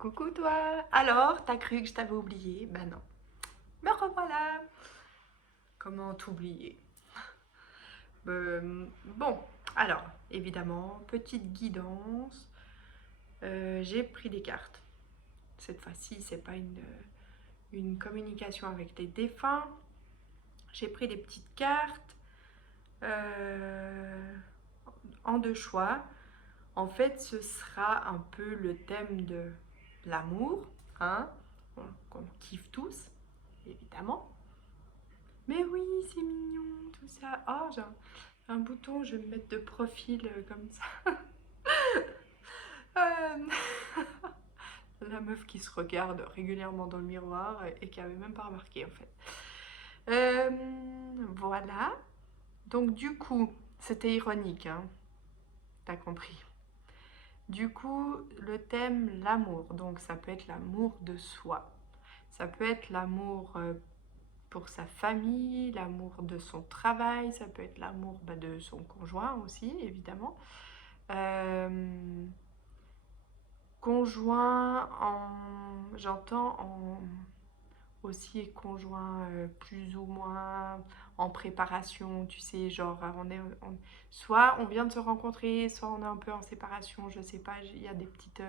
Coucou toi! Alors, t'as cru que je t'avais oublié? Ben non. Me revoilà! Comment t'oublier? Bon, alors, évidemment, petite guidance. J'ai pris des cartes. Cette fois-ci, c'est pas une communication avec les défunts. J'ai pris des petites cartes euh, en deux choix. En fait, ce sera un peu le thème de l'amour, hein, qu'on kiffe tous, évidemment. Mais oui, c'est mignon, tout ça. Oh, j'ai un bouton, je vais me mettre de profil comme ça. La meuf qui se regarde régulièrement dans le miroir et qui avait même pas remarqué en fait. Euh, voilà. Donc du coup, c'était ironique, hein. T'as compris. Du coup, le thème, l'amour. Donc ça peut être l'amour de soi. Ça peut être l'amour pour sa famille, l'amour de son travail, ça peut être l'amour de son conjoint aussi, évidemment. Euh, conjoint j'entends aussi conjoint plus ou moins en préparation, tu sais, genre soit on vient de se rencontrer, soit on est un peu en séparation, je sais pas, il y a des petites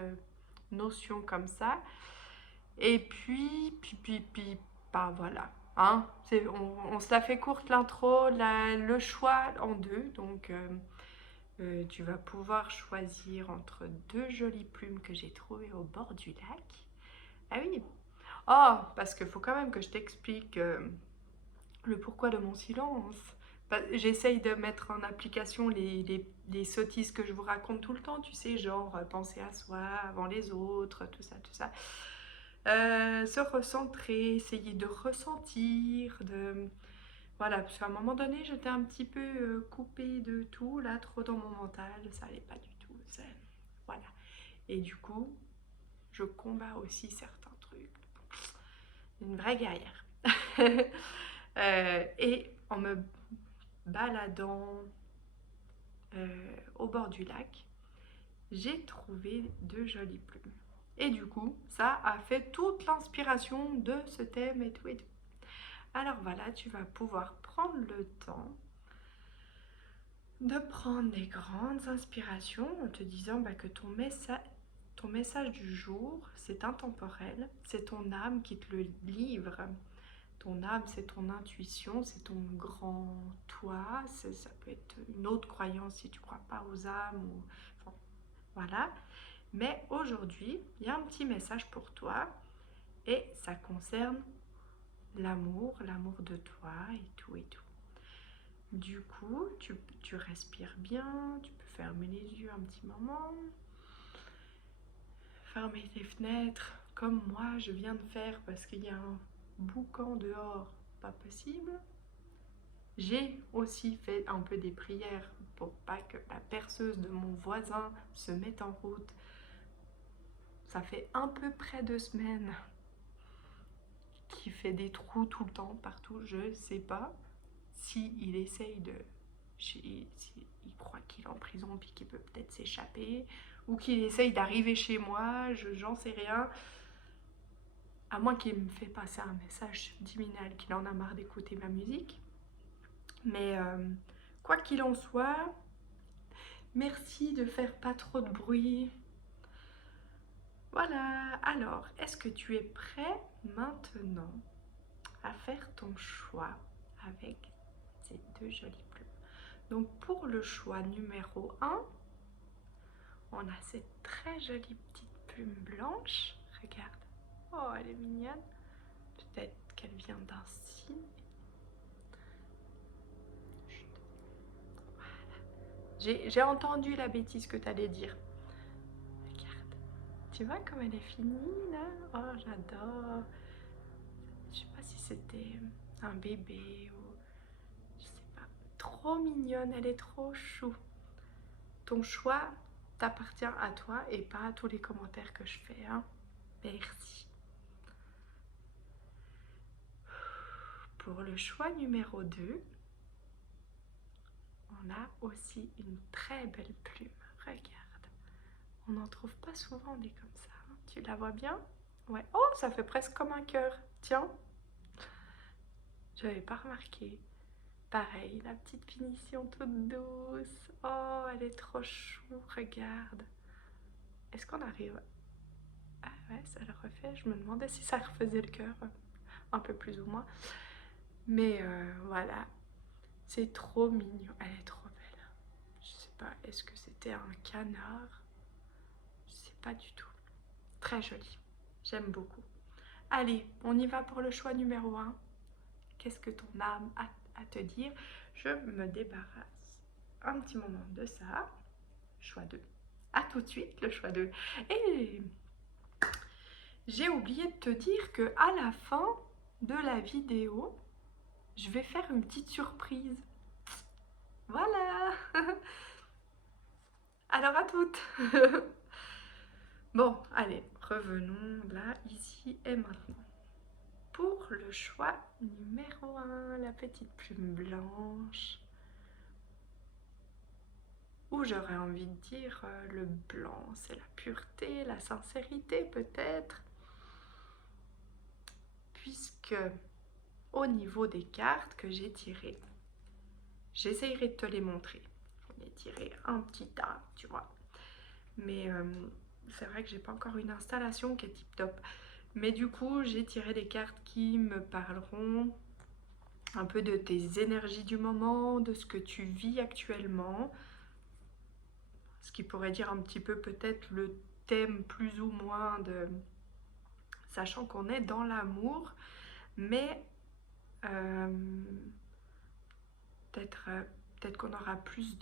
notions comme ça. Et puis, bah voilà. Hein, on se la fait courte l'intro, le choix en deux. Donc, tu vas pouvoir choisir entre deux jolies plumes que j'ai trouvées au bord du lac. Ah oui. Oh, parce qu'il faut quand même que je t'explique le pourquoi de mon silence. J'essaye de mettre en application les sottises que je vous raconte tout le temps, tu sais, genre penser à soi avant les autres, tout ça, tout ça. Se recentrer, essayer de ressentir, voilà, parce qu'à un moment donné, j'étais un petit peu coupée de tout, là, trop dans mon mental, ça allait pas du tout. Voilà. Et du coup, je combats aussi certains trucs. Une vraie guerrière. Et en me baladant au bord du lac, j'ai trouvé deux jolies plumes. Et du coup, ça a fait toute l'inspiration de ce thème et tout et tout. Alors voilà, tu vas pouvoir prendre le temps de prendre des grandes inspirations en te disant que ton message du jour, c'est intemporel, c'est ton âme qui te le livre. Ton âme, c'est ton intuition, c'est ton grand toi. Ça peut être une autre croyance si tu ne crois pas aux âmes. Enfin, voilà. Mais aujourd'hui, il y a un petit message pour toi et ça concerne l'amour de toi et tout et tout. Du coup, tu respires bien, tu peux fermer les yeux un petit moment, fermer tes fenêtres comme moi je viens de faire parce qu'il y a un boucan dehors, pas possible. J'ai aussi fait un peu des prières pour pas que la perceuse de mon voisin se mette en route. Ça fait un peu près 2 semaines qu'il fait des trous tout le temps, partout. Je sais pas si il essaye de... Si il croit qu'il est en prison puis qu'il peut peut-être s'échapper, ou qu'il essaye d'arriver chez moi, j'en sais rien. À moins qu'il me fait passer un message subliminal qu'il en a marre d'écouter ma musique. Mais quoi qu'il en soit, merci de faire pas trop de bruit. Voilà, alors, est-ce que tu es prêt maintenant à faire ton choix avec ces deux jolies plumes? Donc pour le choix numéro 1, on a cette très jolie petite plume blanche. Regarde, oh elle est mignonne. Peut-être qu'elle vient d'un signe. J'ai entendu la bêtise que tu allais dire. Regarde, tu vois comme elle est finie là? Oh j'adore. Je sais pas si c'était un bébé ou je sais pas. Trop mignonne, elle est trop chou. Ton choix t'appartient à toi et pas à tous les commentaires que je fais, hein. Merci. Pour le choix numéro 2, on a aussi une très belle plume. Regarde, on n'en trouve pas souvent des comme ça, hein. Tu la vois bien? Ouais. Oh, ça fait presque comme un cœur. Tiens, je n'avais pas remarqué. Pareil, la petite finition toute douce. Oh, elle est trop chou, regarde. Est-ce qu'on arrive? Ah ouais, ça le refait. Je me demandais si ça refaisait le cœur, un peu plus ou moins. Mais voilà, c'est trop mignon. Elle est trop belle. Je sais pas, est-ce que c'était un canard? Je sais pas du tout. Très joli. J'aime beaucoup. Allez, on y va pour le choix numéro un. Qu'est-ce que ton âme a à te dire? Je me débarrasse un petit moment de ça. Choix 2. À tout de suite, le choix 2. Et j'ai oublié de te dire que à la fin de la vidéo, je vais faire une petite surprise. Voilà. Alors à toutes. Bon, allez, revenons là, ici et maintenant. Pour le choix numéro un, la petite plume blanche, ou j'aurais envie de dire le blanc, c'est la pureté, la sincérité peut-être, puisque au niveau des cartes que j'ai tirées, j'essayerai de te les montrer. J'en ai tiré un petit tas, tu vois. Mais c'est vrai que j'ai pas encore une installation qui est tip top. Mais du coup, j'ai tiré des cartes qui me parleront un peu de tes énergies du moment, de ce que tu vis actuellement. Ce qui pourrait dire un petit peu peut-être le thème plus ou moins de... Sachant qu'on est dans l'amour, mais peut-être peut-être qu'on aura plus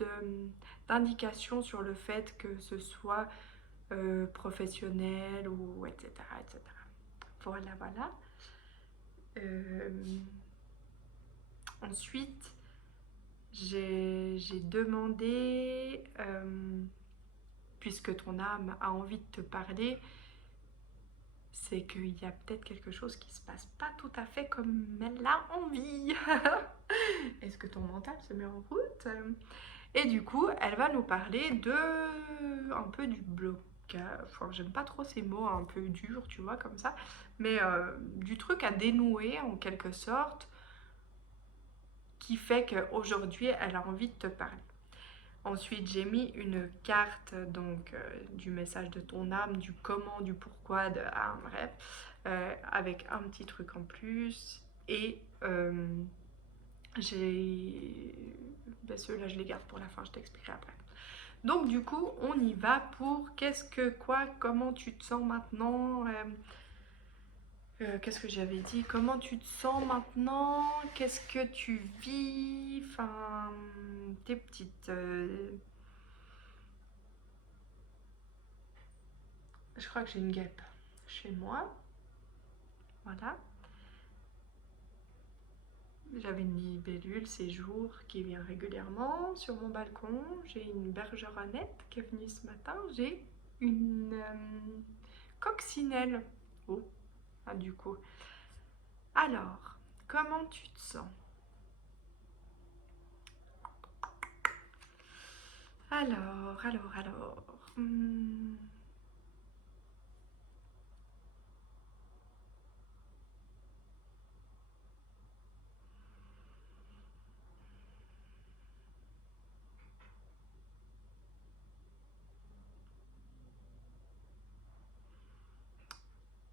d'indications sur le fait que ce soit professionnel ou etc. etc. Voilà, voilà. Ensuite, j'ai demandé, puisque ton âme a envie de te parler, c'est qu'il y a peut-être quelque chose qui se passe pas tout à fait comme elle a envie. Est-ce que ton mental se met en route? Et du coup, elle va nous parler de un peu du blocage. Enfin, j'aime pas trop ces mots un peu durs, tu vois, comme ça. Mais du truc à dénouer en quelque sorte, qui fait qu'aujourd'hui, elle a envie de te parler. Ensuite, j'ai mis une carte donc du message de ton âme, du comment, du pourquoi, de ah, bref, avec un petit truc en plus. Et j'ai... Ben, ceux-là, je les garde pour la fin, je t'expliquerai après. Donc du coup, on y va pour qu'est-ce que, quoi, comment tu te sens maintenant, qu'est-ce que j'avais dit, comment tu te sens maintenant, qu'est-ce que tu vis, enfin, tes petites... je crois que j'ai une guêpe chez moi, voilà. J'avais une libellule ces jours qui vient régulièrement sur mon balcon. J'ai une bergeronnette qui est venue ce matin. J'ai une coccinelle. Oh, ah, du coup. Alors, comment tu te sens? Alors.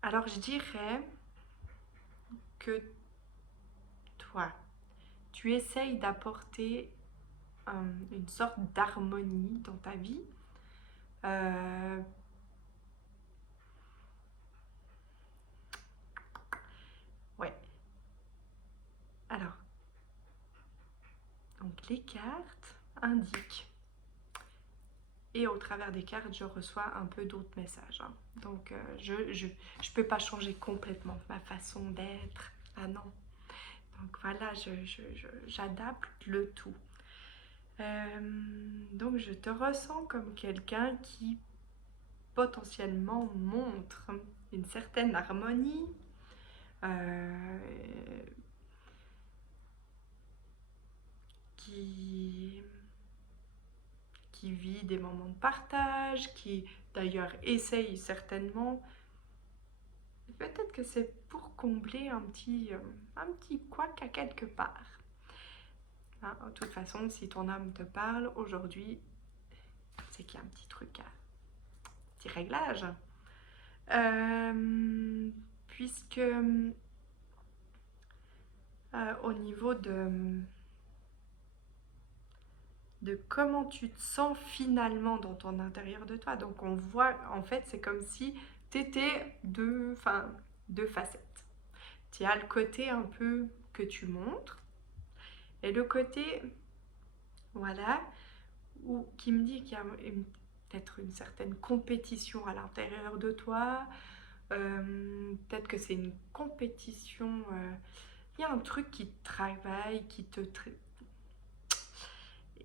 Alors, je dirais que toi, tu essayes d'apporter une sorte d'harmonie dans ta vie. Euh, ouais. Alors, donc les cartes indiquent, et au travers des cartes, je reçois un peu d'autres messages. Hein. Donc, je peux pas changer complètement ma façon d'être. Ah non. Donc voilà, j'adapte le tout. Donc je te ressens comme quelqu'un qui potentiellement montre une certaine harmonie, euh, qui, qui vit des moments de partage, qui d'ailleurs essaye certainement. Peut-être que c'est pour combler un petit couac à quelque part. Hein, de toute façon, si ton âme te parle aujourd'hui, c'est qu'il y a un petit truc, un petit réglage. Puisque au niveau de comment tu te sens finalement dans ton intérieur de toi. Donc on voit, en fait, c'est comme si tu étais deux facettes. Tu as le côté un peu que tu montres et le côté, voilà, qui me dit qu'il y a peut-être une certaine compétition à l'intérieur de toi. Peut-être que c'est une compétition. Il y a un truc qui te travaille, qui te...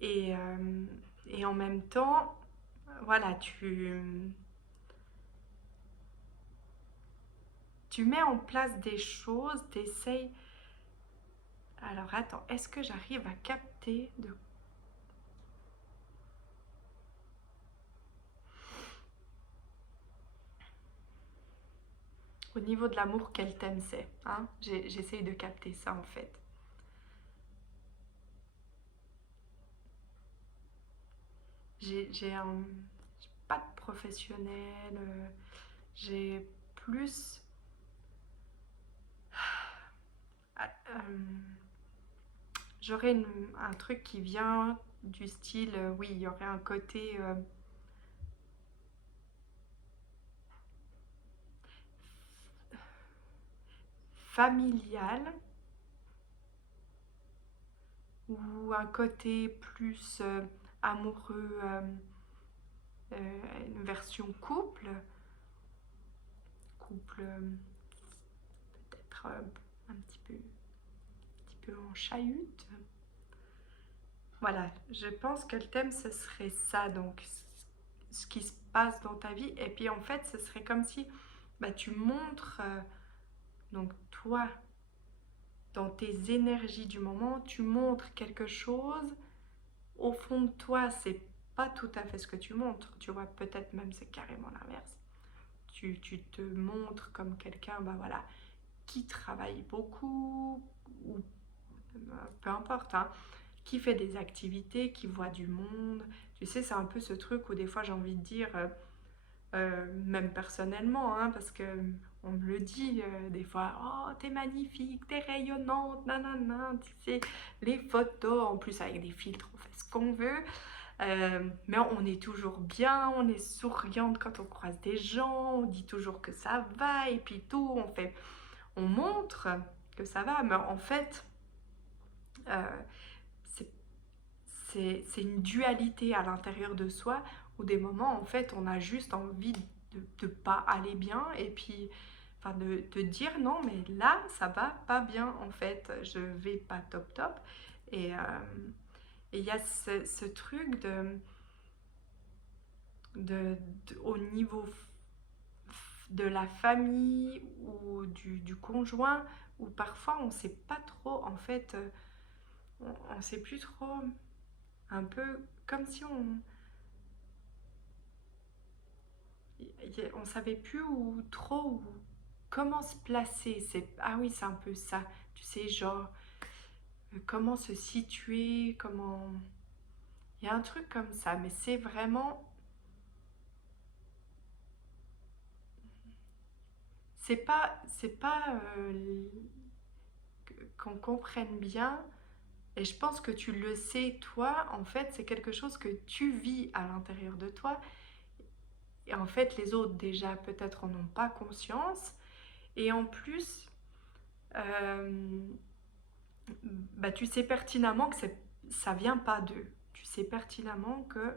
Et en même temps, voilà, tu mets en place des choses, t'essayes. Alors attends, est-ce que j'arrive à capter de... Au niveau de l'amour, quel thème c'est, hein? J'essaye de capter ça en fait. J'ai pas de professionnel, j'ai plus... J'aurais un truc qui vient du style, oui, il y aurait un côté familial ou un côté plus amoureux, une version couple peut-être un petit peu en chahute. Voilà, je pense que le thème ce serait ça, donc ce qui se passe dans ta vie. Et puis en fait, ce serait comme si bah, tu montres, donc toi, dans tes énergies du moment, tu montres quelque chose. Au fond de toi, c'est pas tout à fait ce que tu montres. Tu vois, peut-être même c'est carrément l'inverse. Tu te montres comme quelqu'un, bah voilà, qui travaille beaucoup, ou peu importe, hein, qui fait des activités, qui voit du monde. Tu sais, c'est un peu ce truc où des fois j'ai envie de dire, même personnellement, hein, parce que on me le dit des fois, oh t'es magnifique, t'es rayonnante, nanana, tu sais, les photos, en plus avec des filtres, on fait ce qu'on veut. Mais on est toujours bien, on est souriante quand on croise des gens, on dit toujours que ça va, et puis tout, on montre que ça va, mais en fait, euh, c'est une dualité à l'intérieur de soi où des moments, en fait, on a juste envie de ne pas aller bien et puis enfin, de dire non, mais là, ça va pas bien, en fait, je vais pas top top. Et il y a ce truc au niveau de la famille ou du conjoint où parfois on sait pas trop, en fait, on sait plus trop, un peu comme si on savait plus où trop comment se placer. Ah oui, c'est un peu ça. Tu sais, genre comment se situer, comment. Il y a un truc comme ça, mais c'est vraiment. C'est pas qu'on comprenne bien. Et je pense que tu le sais, toi, en fait, c'est quelque chose que tu vis à l'intérieur de toi. Et en fait, les autres, déjà, peut-être en ont pas conscience. Et en plus, euh, bah, tu sais pertinemment que ça vient pas d'eux. Tu sais pertinemment que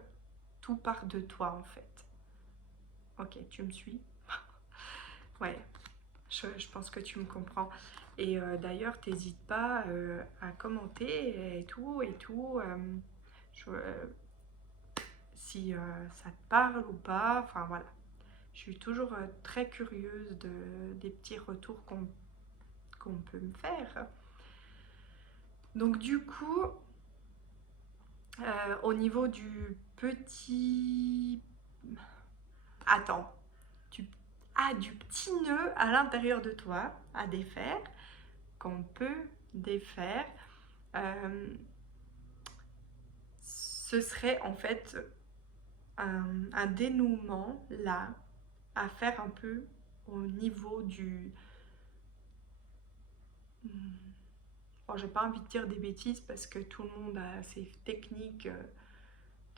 tout part de toi, en fait. Ok, tu me suis? Ouais, je pense que tu me comprends. Et d'ailleurs, t'hésites pas à commenter et tout, et tout. Si ça te parle ou pas. Enfin voilà. Je suis toujours très curieuse des petits retours qu'on peut me faire. Donc du coup, Au niveau du petit... Attends, du... Ah, du petit nœud à l'intérieur de toi à défaire, qu'on peut défaire. Euh, Ce serait en fait un dénouement là à faire un peu au niveau du... Bon, j'ai pas envie de dire des bêtises parce que tout le monde a ses techniques.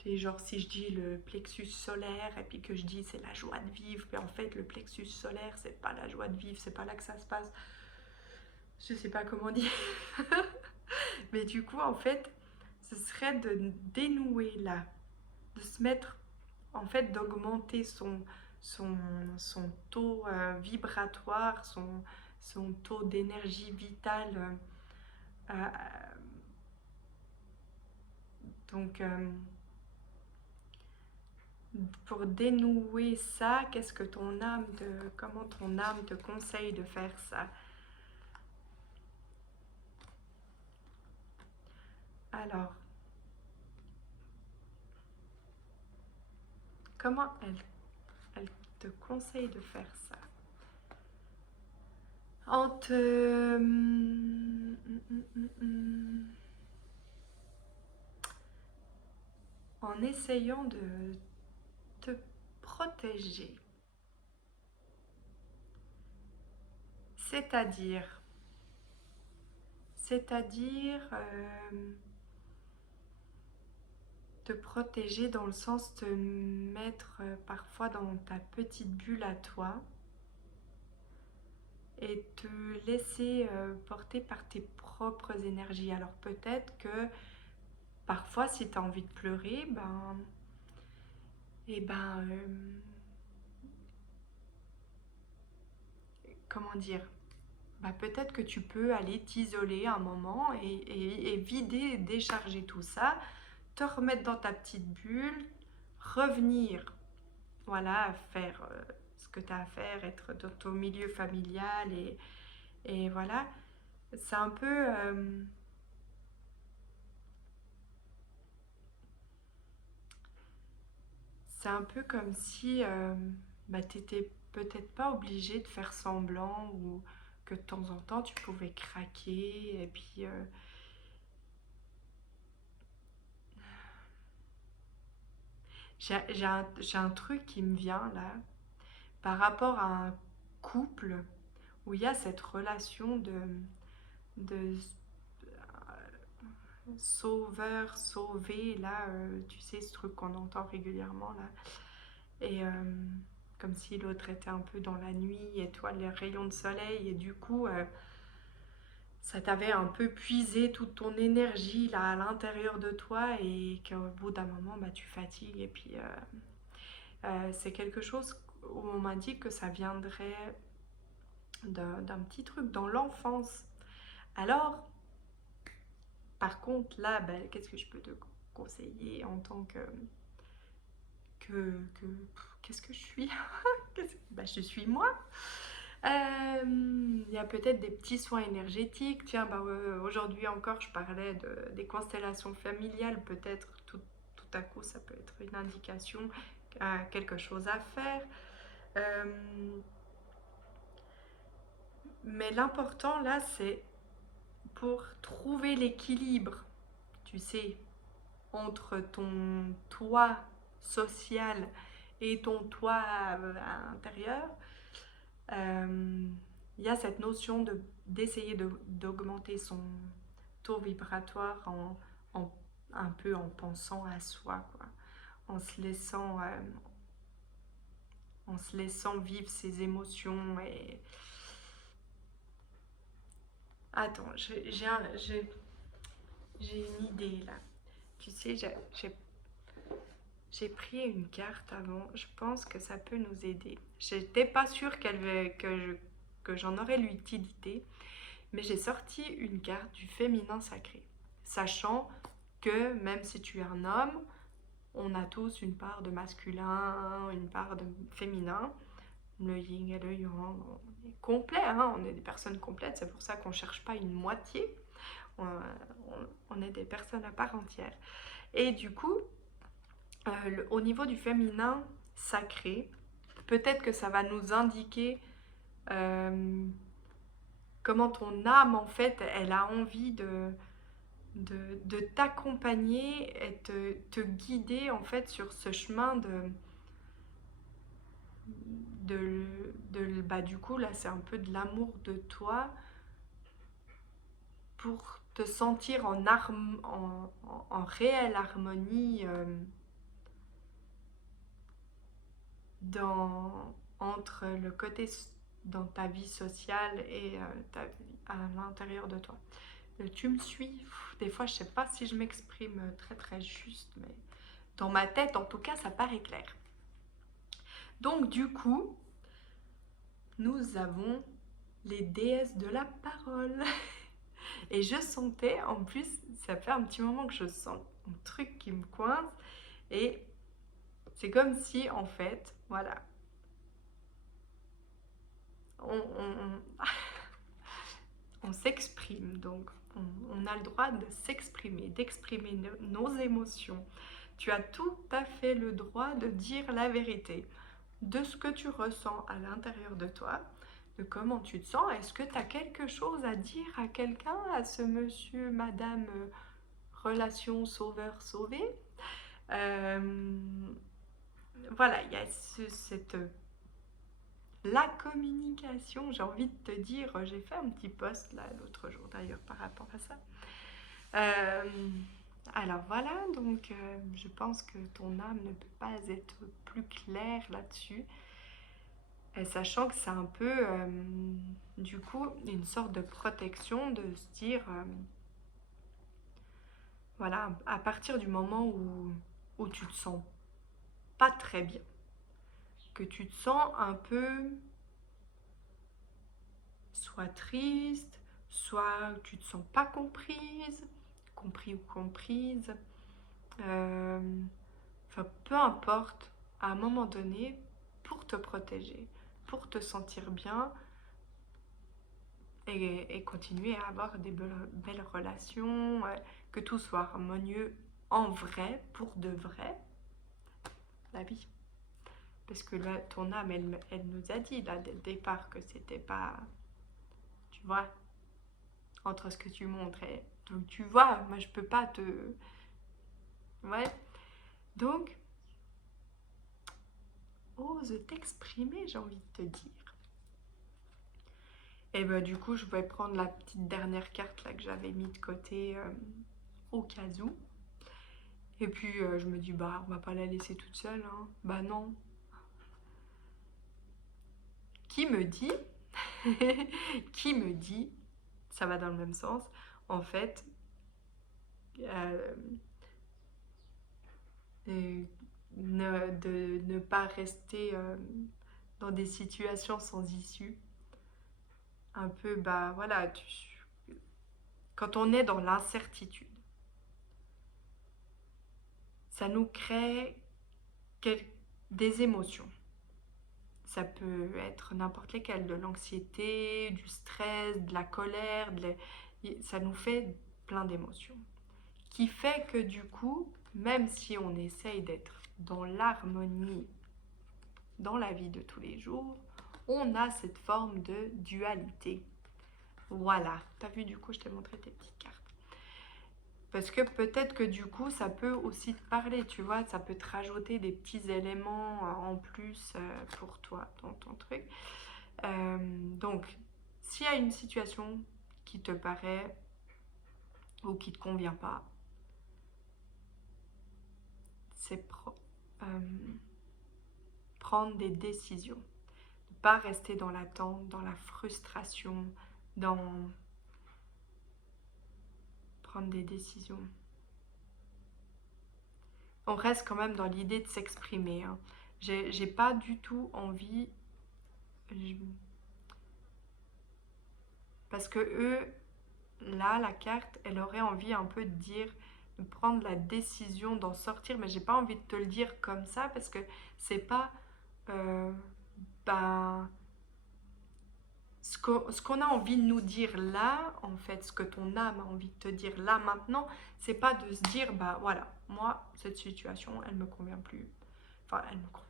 Genre si je dis le plexus solaire et puis que je dis c'est la joie de vivre, mais en fait le plexus solaire c'est pas la joie de vivre, c'est pas là que ça se passe. Je sais pas comment dire. Mais du coup en fait ce serait de dénouer là, de se mettre en fait d'augmenter son, son taux vibratoire, son taux d'énergie vitale. Euh, donc pour dénouer ça, qu'est-ce que comment ton âme te conseille de faire ça? Alors, comment elle te conseille de faire ça? En te... En essayant de te protéger. C'est-à-dire, c'est-à-dire te protéger dans le sens de mettre parfois dans ta petite bulle à toi et te laisser porter par tes propres énergies. Alors peut-être que parfois si tu as envie de pleurer, et comment dire, peut-être que tu peux aller t'isoler un moment et vider, décharger tout ça, te remettre dans ta petite bulle, revenir, voilà, faire ce que tu as à faire, être dans ton milieu familial et voilà. C'est un peu... c'est un peu comme si t'étais peut-être pas obligé de faire semblant ou que de temps en temps tu pouvais craquer et puis j'ai un truc qui me vient là par rapport à un couple où il y a cette relation de sauveur, sauvé, là, tu sais, ce truc qu'on entend régulièrement là. Et comme si l'autre était un peu dans la nuit et toi les rayons de soleil et du coup ça t'avait un peu puisé toute ton énergie là à l'intérieur de toi et qu'au bout d'un moment tu fatigues et puis c'est quelque chose où on m'a dit que ça viendrait d'un petit truc dans l'enfance. Alors par contre là qu'est-ce que je peux te conseiller en tant que qu'est-ce que je suis? Je suis moi. Il y a peut-être des petits soins énergétiques. Tiens, aujourd'hui encore, je parlais des constellations familiales. Peut-être tout à coup, ça peut être une indication à quelque chose à faire. Euh, mais l'important là, c'est pour trouver l'équilibre, tu sais, entre ton toit social et ton toit intérieur. Il y a cette notion d'essayer d'augmenter son taux vibratoire en, un peu en pensant à soi, quoi. En se laissant, euh, en se laissant vivre ses émotions. Et... Attends, j'ai une idée là. Tu sais, j'ai pris une carte avant. Je pense que ça peut nous aider. J'étais pas sûre que j'en aurais l'utilité. Mais j'ai sorti une carte du féminin sacré, sachant que même si tu es un homme, on a tous une part de masculin, une part de féminin, le yin et le yang, on est complet, hein, on est des personnes complètes, c'est pour ça qu'on ne cherche pas une moitié, on est des personnes à part entière. Et du coup, au niveau du féminin sacré, peut-être que ça va nous indiquer comment ton âme, en fait, elle a envie de t'accompagner et te guider, en fait, sur ce chemin bah, du coup, là, c'est un peu de l'amour de toi pour te sentir en réelle harmonie entre le côté dans ta vie sociale et ta vie à l'intérieur de toi. Tu me suis? Des fois, je sais pas si je m'exprime très très juste, mais dans ma tête, en tout cas, ça paraît clair. Donc, du coup, nous avons les déesses de la parole. Et je sentais, en plus, ça fait un petit moment que je sens un truc qui me coince. Et c'est comme si, en fait, voilà, on s'exprime. Donc, on a le droit de s'exprimer, d'exprimer nos émotions. Tu as tout à fait le droit de dire la vérité de ce que tu ressens à l'intérieur de toi, de comment tu te sens. Est-ce que tu as quelque chose à dire à quelqu'un, à ce monsieur, madame, relation sauveur-sauvé? Voilà, il y a la communication, j'ai envie de te dire, j'ai fait un petit post là l'autre jour d'ailleurs par rapport à ça. Alors voilà, donc je pense que ton âme ne peut pas être plus claire là-dessus, sachant que c'est un peu du coup une sorte de protection de se dire, voilà, à partir du moment où tu te sens pas très bien, que tu te sens un peu soit triste, soit tu te sens pas comprise, compris ou comprise, enfin peu importe, à un moment donné, pour te protéger, pour te sentir bien et continuer à avoir des belles relations, que tout soit harmonieux en vrai, pour de vrai, la vie. Parce que là, ton âme, elle nous a dit là dès le départ que c'était pas, tu vois, entre ce que tu montres et. Donc tu vois, moi je peux pas te. Ouais. Donc, ose t'exprimer, j'ai envie de te dire. Et ben du coup, je vais prendre la petite dernière carte là que j'avais mis de côté au cas où. Et puis je me dis, bah on va pas la laisser toute seule, hein. Bah non. Qui me dit, qui me dit, ça va dans le même sens, en fait, euh, de ne pas rester dans des situations sans issue. Un peu, bah voilà, quand on est dans l'incertitude, ça nous crée des émotions. Ça peut être n'importe lesquelles, de l'anxiété, du stress, de la colère, ça nous fait plein d'émotions. Qui fait que du coup, même si on essaye d'être dans l'harmonie dans la vie de tous les jours, on a cette forme de dualité. Voilà, t'as vu, du coup je t'ai montré tes petites cartes. Parce que peut-être que du coup ça peut aussi te parler, tu vois, ça peut te rajouter des petits éléments en plus pour toi dans ton truc. Donc, s'il y a une situation qui te paraît ou qui te convient pas, c'est prendre des décisions. Ne pas rester dans l'attente, dans la frustration, dans prendre des décisions. On reste quand même dans l'idée de s'exprimer. Hein. J'ai pas du tout envie. Parce que eux, là, la carte, elle aurait envie un peu de dire, de prendre la décision d'en sortir, mais j'ai pas envie de te le dire comme ça parce que c'est pas. Ben, ce qu'on a envie de nous dire là, en fait, ce que ton âme a envie de te dire là maintenant, c'est pas de se dire, bah voilà, moi, cette situation, elle me convient plus. Enfin, elle me convient.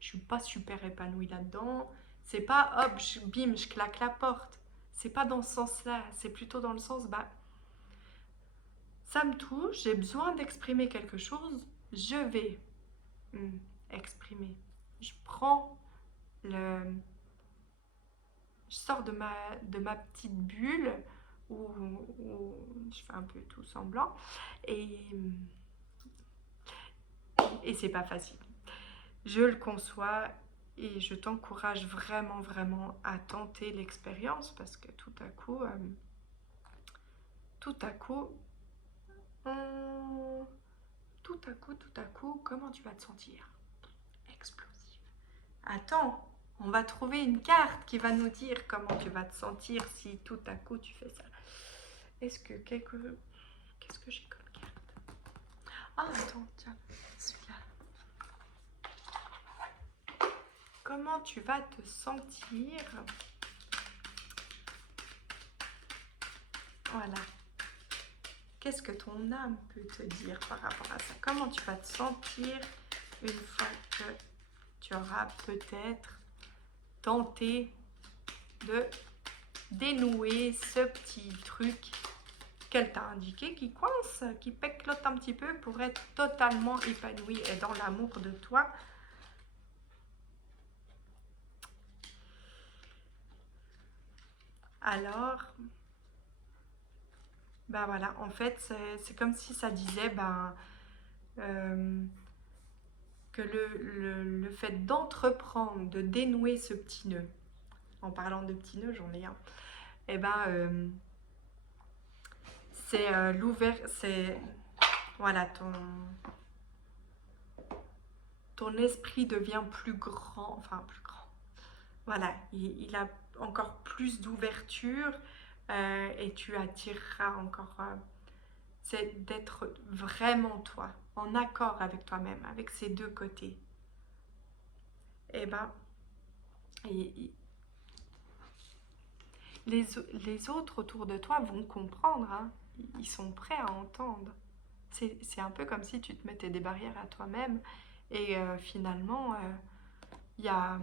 Je suis pas super épanouie là-dedans. C'est pas, hop, bim, je claque la porte. C'est pas dans ce sens-là. C'est plutôt dans le sens, bah, ça me touche, j'ai besoin d'exprimer quelque chose, je vais exprimer. Je prends le, je sors de ma petite bulle où je fais un peu tout semblant et, et c'est pas facile. Je le conçois et je t'encourage vraiment, vraiment à tenter l'expérience parce que tout à coup, tout à coup, hum, tout à coup, comment tu vas te sentir? Explosif. Attends, on va trouver une carte qui va nous dire comment tu vas te sentir si tout à coup tu fais ça. Est-ce que quelque... Qu'est-ce que j'ai comme carte? Ah, attends, tiens, celui-là. Comment tu vas te sentir? Voilà. Qu'est-ce que ton âme peut te dire par rapport à ça? Comment tu vas te sentir une fois que tu auras peut-être tenté de dénouer ce petit truc qu'elle t'a indiqué, qui coince, qui péclote un petit peu pour être totalement épanouie et dans l'amour de toi. Alors, ben voilà, en fait, c'est comme si ça disait que le fait d'entreprendre, de dénouer ce petit nœud, en parlant de petit nœud, j'en ai un, et c'est c'est voilà, ton esprit devient plus grand, enfin plus grand. Voilà, il a encore plus d'ouverture et tu attireras encore. C'est d'être vraiment toi, en accord avec toi-même, avec ces deux côtés. Et les autres autour de toi vont comprendre, hein. Ils sont prêts à entendre. C'est un peu comme si tu te mettais des barrières à toi-même et finalement, il y a,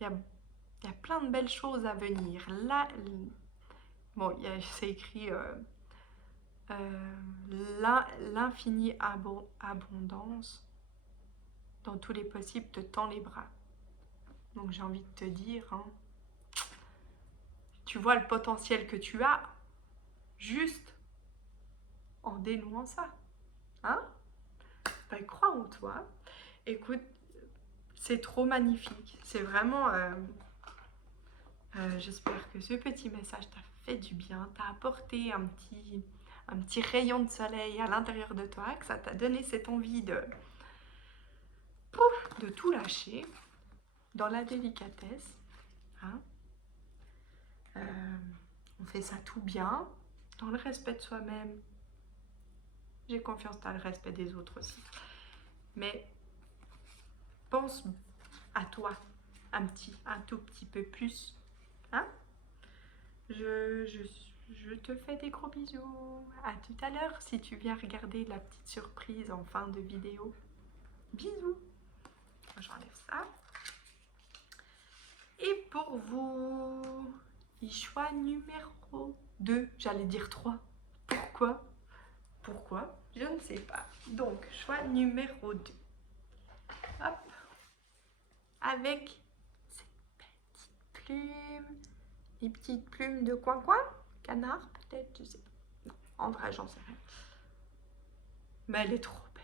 y, a, y a plein de belles choses à venir. Là, bon, c'est écrit l'infinie abondance dans tous les possibles te tend les bras. Donc j'ai envie de te dire, hein, tu vois le potentiel que tu as juste en dénouant ça. Hein? Ben, crois en toi. Écoute, c'est trop magnifique. C'est vraiment... j'espère que ce petit message t'a fait du bien, t'a apporté un petit rayon de soleil à l'intérieur de toi, que ça t'a donné cette envie de tout lâcher dans la délicatesse. Hein? On fait ça tout bien, dans le respect de soi-même. J'ai confiance dans le respect des autres aussi. Mais pense à toi un tout petit peu plus. Hein? Je te fais des gros bisous. À tout à l'heure si tu viens regarder la petite surprise en fin de vidéo. Bisous. J'enlève ça. Et pour vous, choix numéro 2. J'allais dire 3. Pourquoi? Pourquoi? Je ne sais pas. Donc, choix numéro 2. Hop. Avec ces petites plumes. Les petites plumes de coin-coin. Canard, peut-être, je sais pas. Non, en vrai, j'en sais rien. Mais elle est trop belle.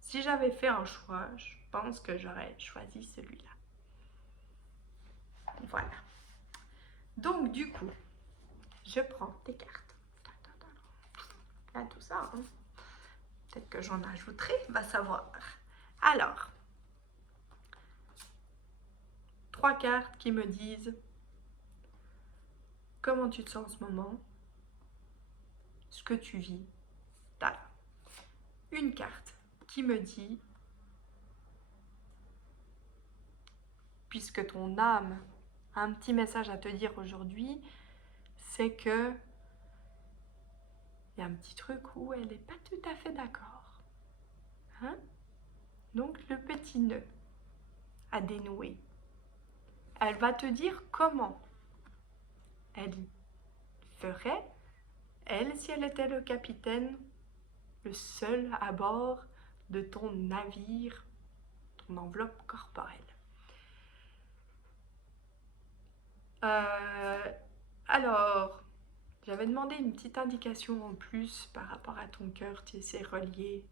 Si j'avais fait un choix, je pense que j'aurais choisi celui-là. Voilà. Donc, du coup, je prends tes cartes. Il y a tout ça, hein. Peut-être que j'en ajouterai, va savoir. Alors, 3 cartes qui me disent comment tu te sens en ce moment, ce que tu vis. T'as une carte qui me dit puisque ton âme a un petit message à te dire aujourd'hui, c'est que il y a un petit truc où elle n'est pas tout à fait d'accord. Hein? Donc le petit nœud à dénouer. Elle va te dire comment elle ferait, elle, si elle était le capitaine, le seul à bord de ton navire, ton enveloppe corporelle. Alors, j'avais demandé une petite indication en plus par rapport à ton cœur, tu sais, relié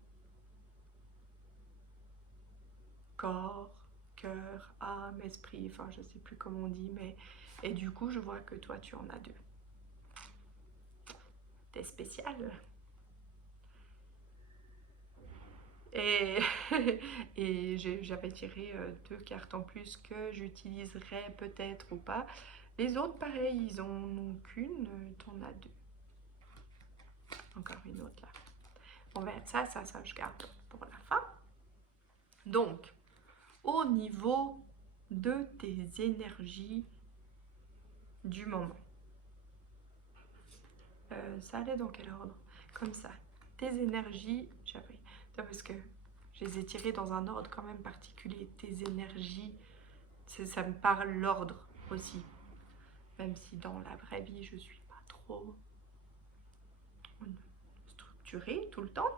corps, cœur, âme, esprit, enfin je sais plus comment on dit, mais et du coup je vois que toi tu en as deux. T'es spécial. Et, et j'avais tiré deux cartes en plus que j'utiliserais peut-être ou pas. Les autres, pareil, ils en ont qu'une, t'en as deux. Encore une autre là. On va ça, je garde pour la fin. Donc, au niveau de tes énergies du moment. Ça allait dans quel ordre? Comme ça. Tes énergies, j'avais... Parce que je les ai tirées dans un ordre quand même particulier. Tes énergies, ça me parle l'ordre aussi. Même si dans la vraie vie, je suis pas trop structurée tout le temps.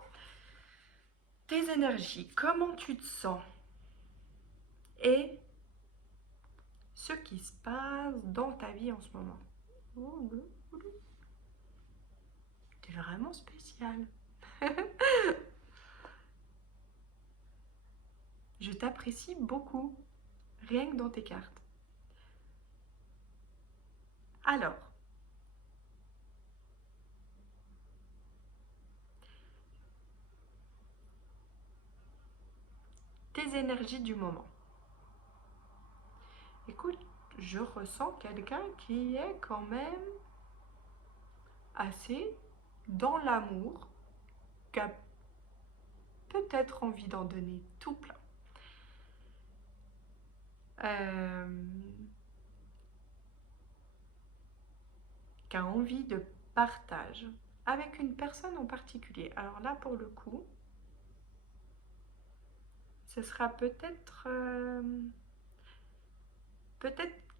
Tes énergies, comment tu te sens? Et ce qui se passe dans ta vie en ce moment. T'es vraiment spécial. Je t'apprécie beaucoup, rien que dans tes cartes. Alors, tes énergies du moment. Écoute, je ressens quelqu'un qui est quand même assez dans l'amour, qui a peut-être envie d'en donner tout plein. Qui a envie de partage avec une personne en particulier. Alors là, pour le coup, ce sera peut-être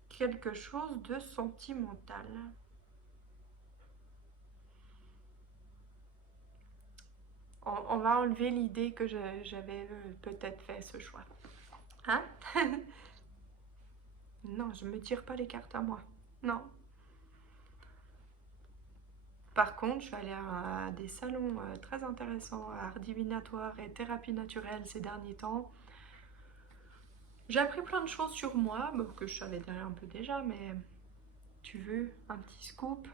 quelque chose de sentimental. On va enlever l'idée que j'avais peut-être fait ce choix. Hein? Non, je me tire pas les cartes à moi. Non. Par contre, je suis allée à des salons très intéressants, art divinatoire et thérapie naturelle ces derniers temps. J'ai appris plein de choses sur moi, que je savais un peu déjà, mais tu veux un petit scoop?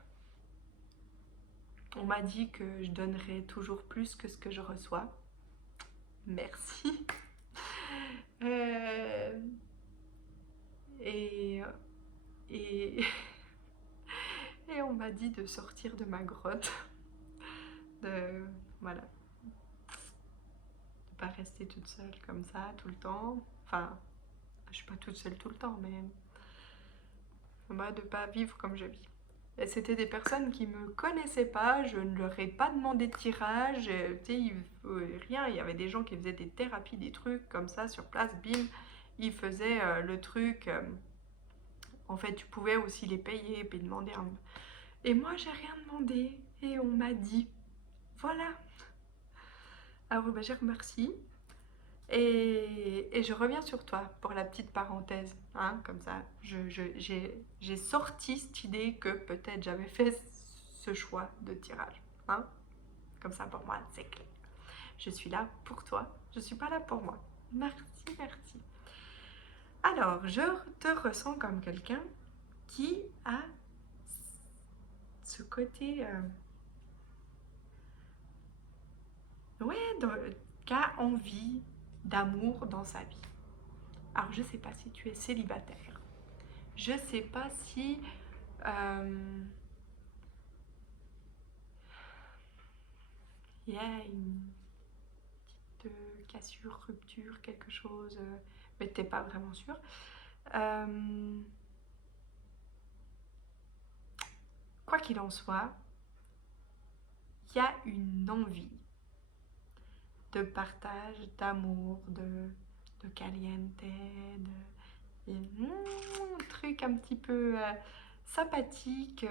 On m'a dit que je donnerais toujours plus que ce que je reçois. Merci. Euh, et, et, et on m'a dit de sortir de ma grotte. Voilà. De pas rester toute seule comme ça tout le temps. Enfin, je suis pas toute seule tout le temps, mais de pas vivre comme je vis. Et c'était des personnes qui me connaissaient pas, je ne leur ai pas demandé de tirage, rien. Il y avait des gens qui faisaient des thérapies, des trucs comme ça sur place, bim, ils faisaient le truc. En fait, tu pouvais aussi les payer et puis demander un... Et moi, j'ai rien demandé et on m'a dit, voilà. Alors, je remercie. Et je reviens sur toi pour la petite parenthèse, hein, comme ça. J'ai sorti cette idée que peut-être j'avais fait ce choix de tirage. Hein. Comme ça, pour moi, c'est clair. Je suis là pour toi, je ne suis pas là pour moi. Merci, merci. Alors, je te ressens comme quelqu'un qui a ce côté... qui a envie d'amour dans sa vie. Alors, je ne sais pas si tu es célibataire. Je ne sais pas si il y a une petite cassure, rupture, quelque chose, mais tu n'es pas vraiment sûr. Euh, quoi qu'il en soit, il y a une envie de partage, d'amour, de caliente, un truc un petit peu sympathique.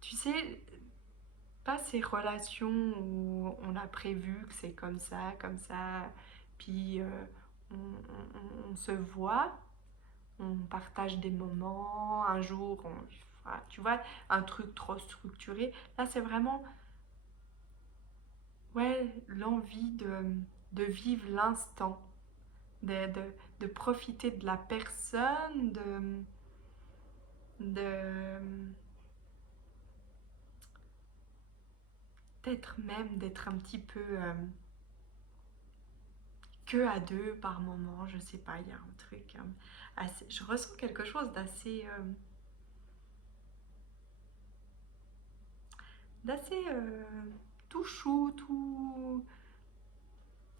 Tu sais, pas ces relations où on a prévu que c'est comme ça, puis on se voit, on partage des moments, un jour, voilà, tu vois, un truc trop structuré. Là, c'est vraiment, ouais, l'envie de vivre l'instant, de, de, de profiter de la personne, de d'être un petit peu que à deux par moment, je sais pas, il y a un truc je ressens quelque chose d'assez tout chou, tout.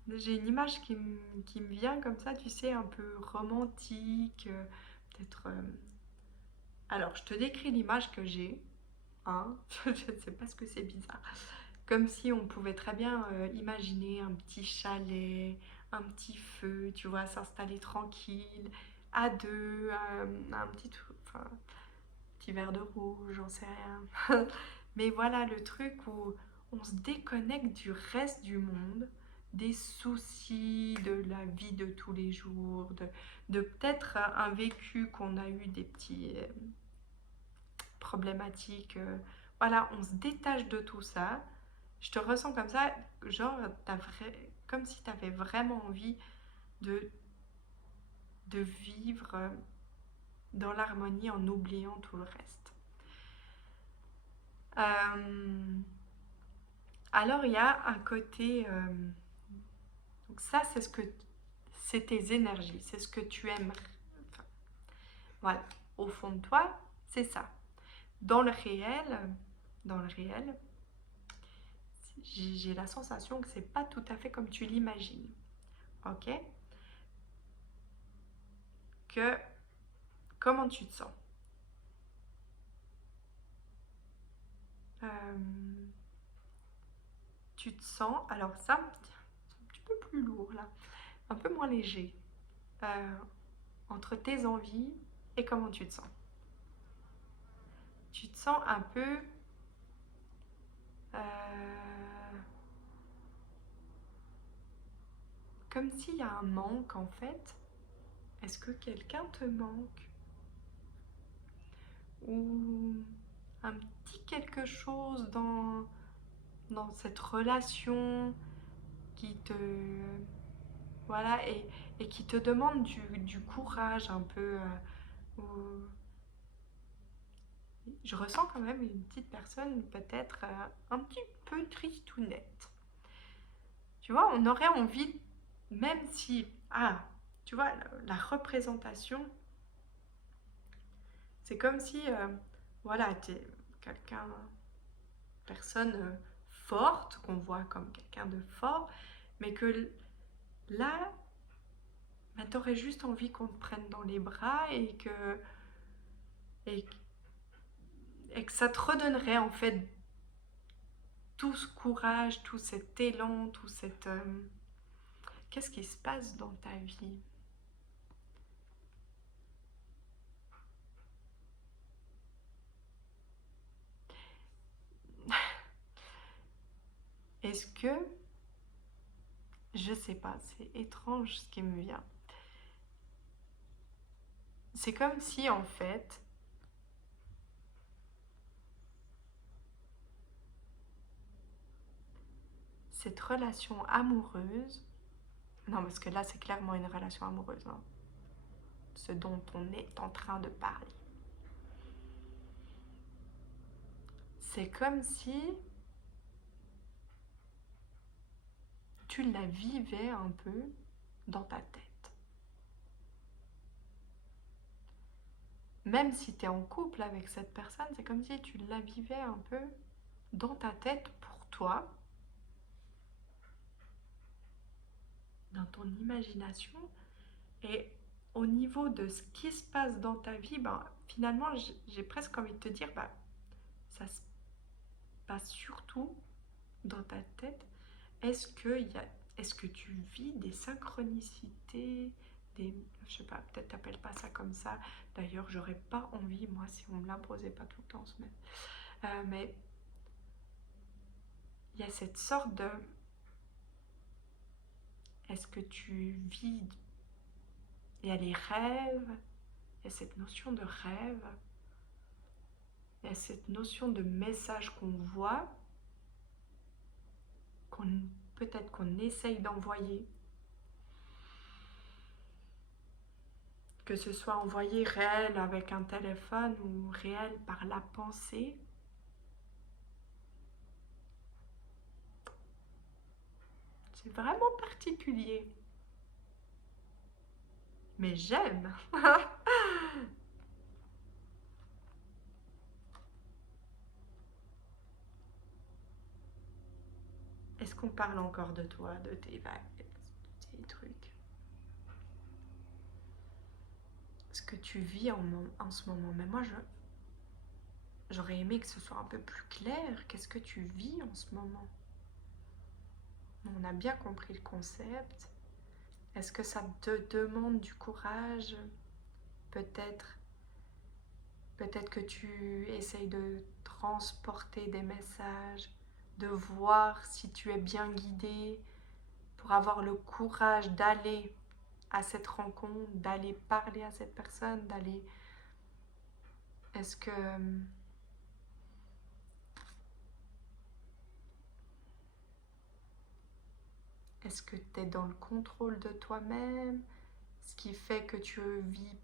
J'ai une image qui me vient comme ça, tu sais, un peu romantique, peut-être. Alors, je te décris l'image que j'ai, hein, je ne sais pas ce que c'est bizarre. Comme si on pouvait très bien imaginer un petit chalet, un petit feu, tu vois, s'installer tranquille, à deux, un enfin, petit verre de rouge, j'en sais rien. Mais voilà le truc où on se déconnecte du reste du monde, des soucis de la vie de tous les jours, de peut-être un vécu qu'on a eu des petits problématiques. Voilà, on se détache de tout ça. Je te ressens comme ça, genre, comme si tu avais vraiment envie de, de vivre dans l'harmonie en oubliant tout le reste. Euh, alors, il y a un côté. Donc, ça, c'est tes énergies, c'est ce que tu aimes. Enfin, voilà, au fond de toi, c'est ça. Dans le réel, dans le réel, j'ai la sensation que c'est pas tout à fait comme tu l'imagines. Ok? Que comment tu te sens? Euh, Tu te sens, alors ça, c'est un petit peu plus lourd là, un peu moins léger. Euh, Entre tes envies et comment tu te sens. Tu te sens un peu comme s'il y a un manque en fait. Est-ce que quelqu'un te manque? Ou un petit quelque chose dans cette relation qui te. Voilà, et qui te demande du courage un peu. Où je ressens quand même une petite personne peut-être un petit peu tristounette. Tu vois, on aurait envie, même si, ah, tu vois, la représentation, c'est comme si, voilà, tu es quelqu'un, personne forte, qu'on voit comme quelqu'un de fort, mais que là, bah, tu aurais juste envie qu'on te prenne dans les bras et, et que ça te redonnerait en fait tout ce courage, tout cet élan, tout cette... qu'est-ce qui se passe dans ta vie? Est-ce que... Je sais pas, c'est étrange ce qui me vient. C'est comme si en fait, cette relation amoureuse... Non, parce que là c'est clairement une relation amoureuse, hein, ce dont on est en train de parler. C'est comme si tu la vivais un peu dans ta tête. Même si tu es en couple avec cette personne, c'est comme si tu la vivais un peu dans ta tête pour toi, dans ton imagination. Et au niveau de ce qui se passe dans ta vie, ben, finalement, j'ai presque envie de te dire, bah, ça se passe surtout dans ta tête. Est-ce que, est-ce que tu vis des synchronicités, des, je sais pas, peut-être t'appelles pas ça comme ça. D'ailleurs, j'aurais pas envie, moi, si on me l'imposait pas tout le temps en semaine. Mais il y a cette sorte de... Est-ce que tu vis... Il y a les rêves, il y a cette notion de rêve, il y a cette notion de message qu'on voit, qu'on peut-être qu'on essaye d'envoyer, que ce soit envoyé réel avec un téléphone ou réel par la pensée. C'est vraiment particulier. Mais j'aime. Est-ce qu'on parle encore de toi, de tes vagues, de tes trucs? Ce que tu vis en ce moment. Mais moi, j'aurais aimé que ce soit un peu plus clair. Qu'est-ce que tu vis en ce moment? On a bien compris le concept. Est-ce que ça te demande du courage? Peut-être que tu essayes de transporter des messages, de voir si tu es bien guidé pour avoir le courage d'aller à cette rencontre, d'aller parler à cette personne, d'aller... Est-ce que... Est-ce que tu es dans le contrôle de toi-même? Ce qui fait que tu vis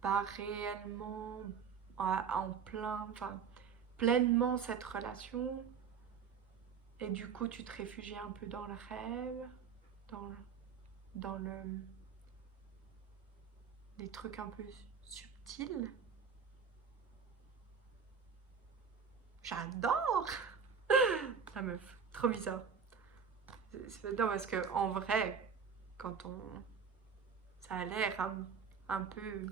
pas réellement en plein, enfin, pleinement cette relation. Et du coup, tu te réfugies un peu dans le rêve, dans le, des trucs un peu subtils. J'adore la meuf, trop bizarre. Non, parce que en vrai, quand on... Ça a l'air un peu...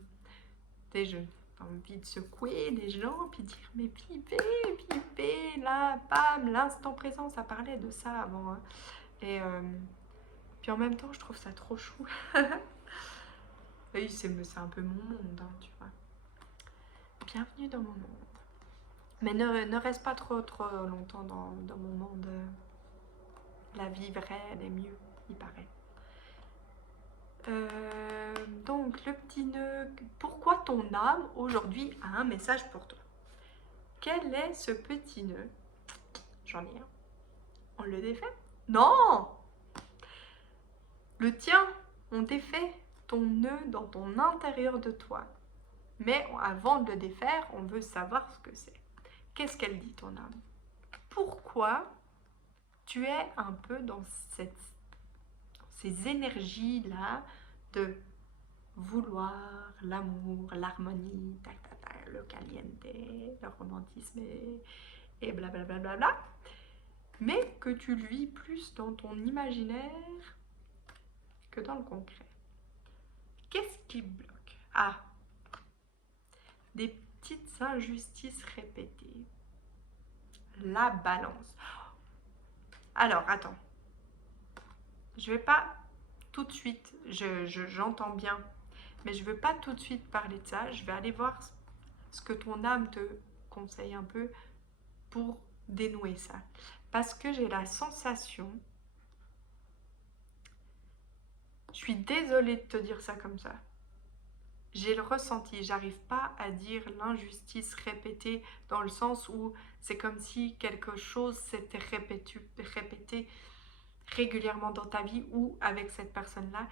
Des jeux. Envie de secouer les gens, puis dire mais vivez, là, bam, l'instant présent, ça parlait de ça avant. Hein. Et puis en même temps, je trouve ça trop chou. Oui, c'est un peu mon monde, hein, tu vois. Bienvenue dans mon monde. Mais ne reste pas trop longtemps dans mon monde. La vie vraie, elle est mieux, il paraît. Donc, le petit nœud. Pourquoi ton âme aujourd'hui a un message pour toi? Quel est ce petit nœud? J'en ai un. On le défait? Non! Le tien, on défait ton nœud dans ton intérieur de toi. Mais avant de le défaire, on veut savoir ce que c'est. Qu'est-ce qu'elle dit, ton âme? Pourquoi tu es un peu dans ces énergies-là de vouloir l'amour, l'harmonie, le caliente, le romantisme et blablabla, bla bla bla, mais que tu le vis plus dans ton imaginaire que dans le concret. Qu'est-ce qui bloque? Ah, des petites injustices répétées. La balance. Alors, attends. Je vais pas tout de suite, j'entends bien, mais je veux pas tout de suite parler de ça. Je vais aller voir ce que ton âme te conseille un peu pour dénouer ça. Parce que j'ai la sensation, je suis désolée de te dire ça comme ça, j'ai le ressenti, j'arrive pas à dire l'injustice répétée dans le sens où c'est comme si quelque chose s'était répété régulièrement dans ta vie ou avec cette personne-là.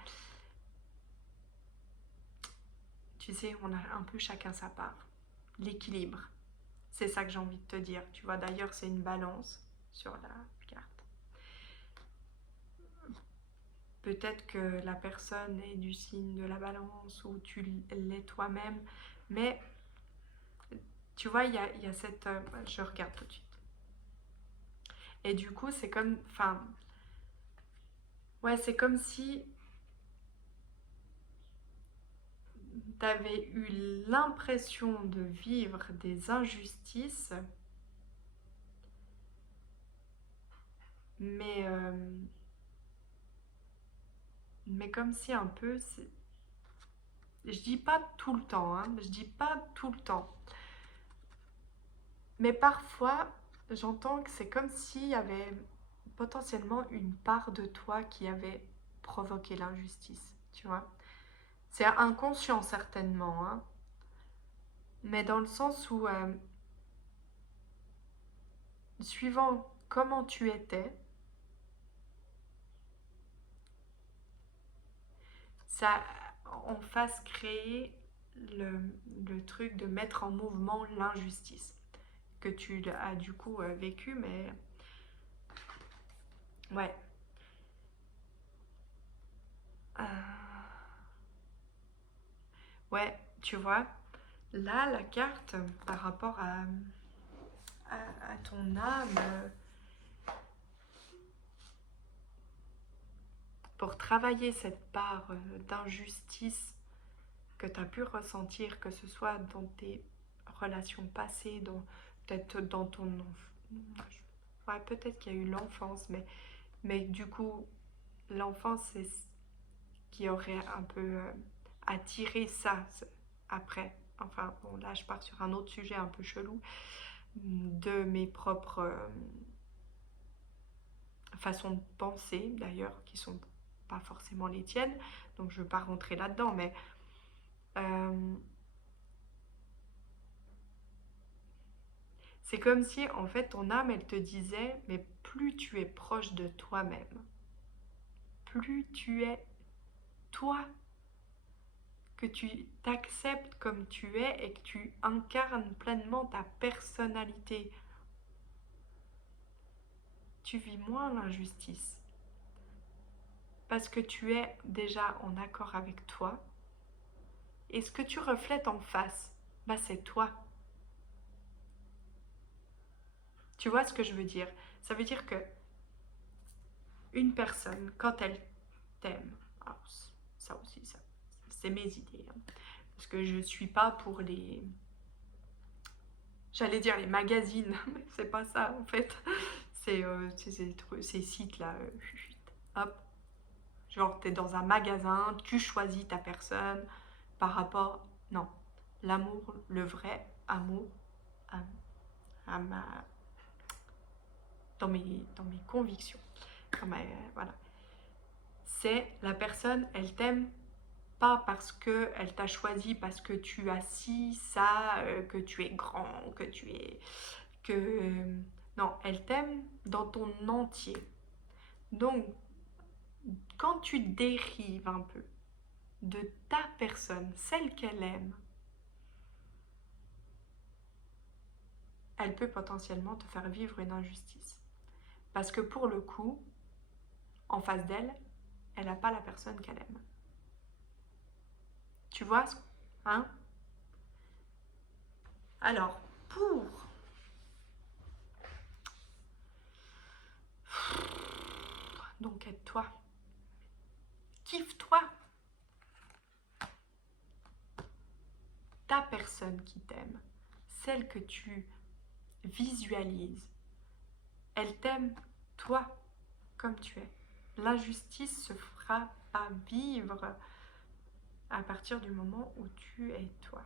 Tu sais, on a un peu chacun sa part. L'équilibre, c'est ça que j'ai envie de te dire. Tu vois, d'ailleurs, c'est une balance sur la carte. Peut-être que la personne est du signe de la balance ou tu l'es toi-même, mais tu vois, il y a cette... je regarde tout de suite. Et du coup, c'est comme... Enfin... Ouais, c'est comme si tu avais eu l'impression de vivre des injustices, mais, mais comme si un peu, je dis pas tout le temps, hein, je dis pas tout le temps, mais parfois j'entends que c'est comme s'il y avait potentiellement une part de toi qui avait provoqué l'injustice, tu vois. C'est inconscient certainement, hein, mais dans le sens où, suivant comment tu étais, ça en fasse créer le, le truc de mettre en mouvement l'injustice que tu as du coup vécu, mais ouais. Euh, ouais, tu vois, là, la carte par rapport à ton âme, pour travailler cette part d'injustice que tu as pu ressentir, que ce soit dans tes relations passées, peut-être dans ton ouais, peut-être qu'il y a eu l'enfance, mais du coup, l'enfance, c'est ce qui aurait un peu attiré ça après. Enfin, bon, là, je pars sur un autre sujet un peu chelou, de mes propres façons de penser, d'ailleurs, qui sont pas forcément les tiennes, donc je ne veux pas rentrer là-dedans, mais euh, c'est comme si, en fait, ton âme, elle te disait, mais plus tu es proche de toi-même, plus tu es toi, que tu t'acceptes comme tu es et que tu incarnes pleinement ta personnalité, tu vis moins l'injustice. Parce que tu es déjà en accord avec toi. Et ce que tu reflètes en face, bah c'est toi. Tu vois ce que je veux dire? Ça veut dire que une personne, quand elle t'aime, ça aussi, ça, c'est mes idées, hein, parce que je suis pas pour les, j'allais dire les magazines, mais c'est pas ça en fait. C'est ces sites là, hop, genre t'es dans un magasin, tu choisis ta personne par rapport, non, l'amour, le vrai amour, à, à ma, dans mes convictions, voilà, c'est la personne, elle t'aime pas parce que elle t'a choisi, parce que tu as ci, ça, que tu es grand, que tu es... que non, elle t'aime dans ton entier. Donc, quand tu dérives un peu de ta personne, celle qu'elle aime, elle peut potentiellement te faire vivre une injustice. Parce que pour le coup, en face d'elle, elle n'a pas la personne qu'elle aime. Tu vois, hein? Alors, pour... Donc, aide-toi. Kiffe-toi. Ta personne qui t'aime, celle que tu visualises, elle t'aime, toi, comme tu es. L'injustice se fera pas vivre à partir du moment où tu es toi.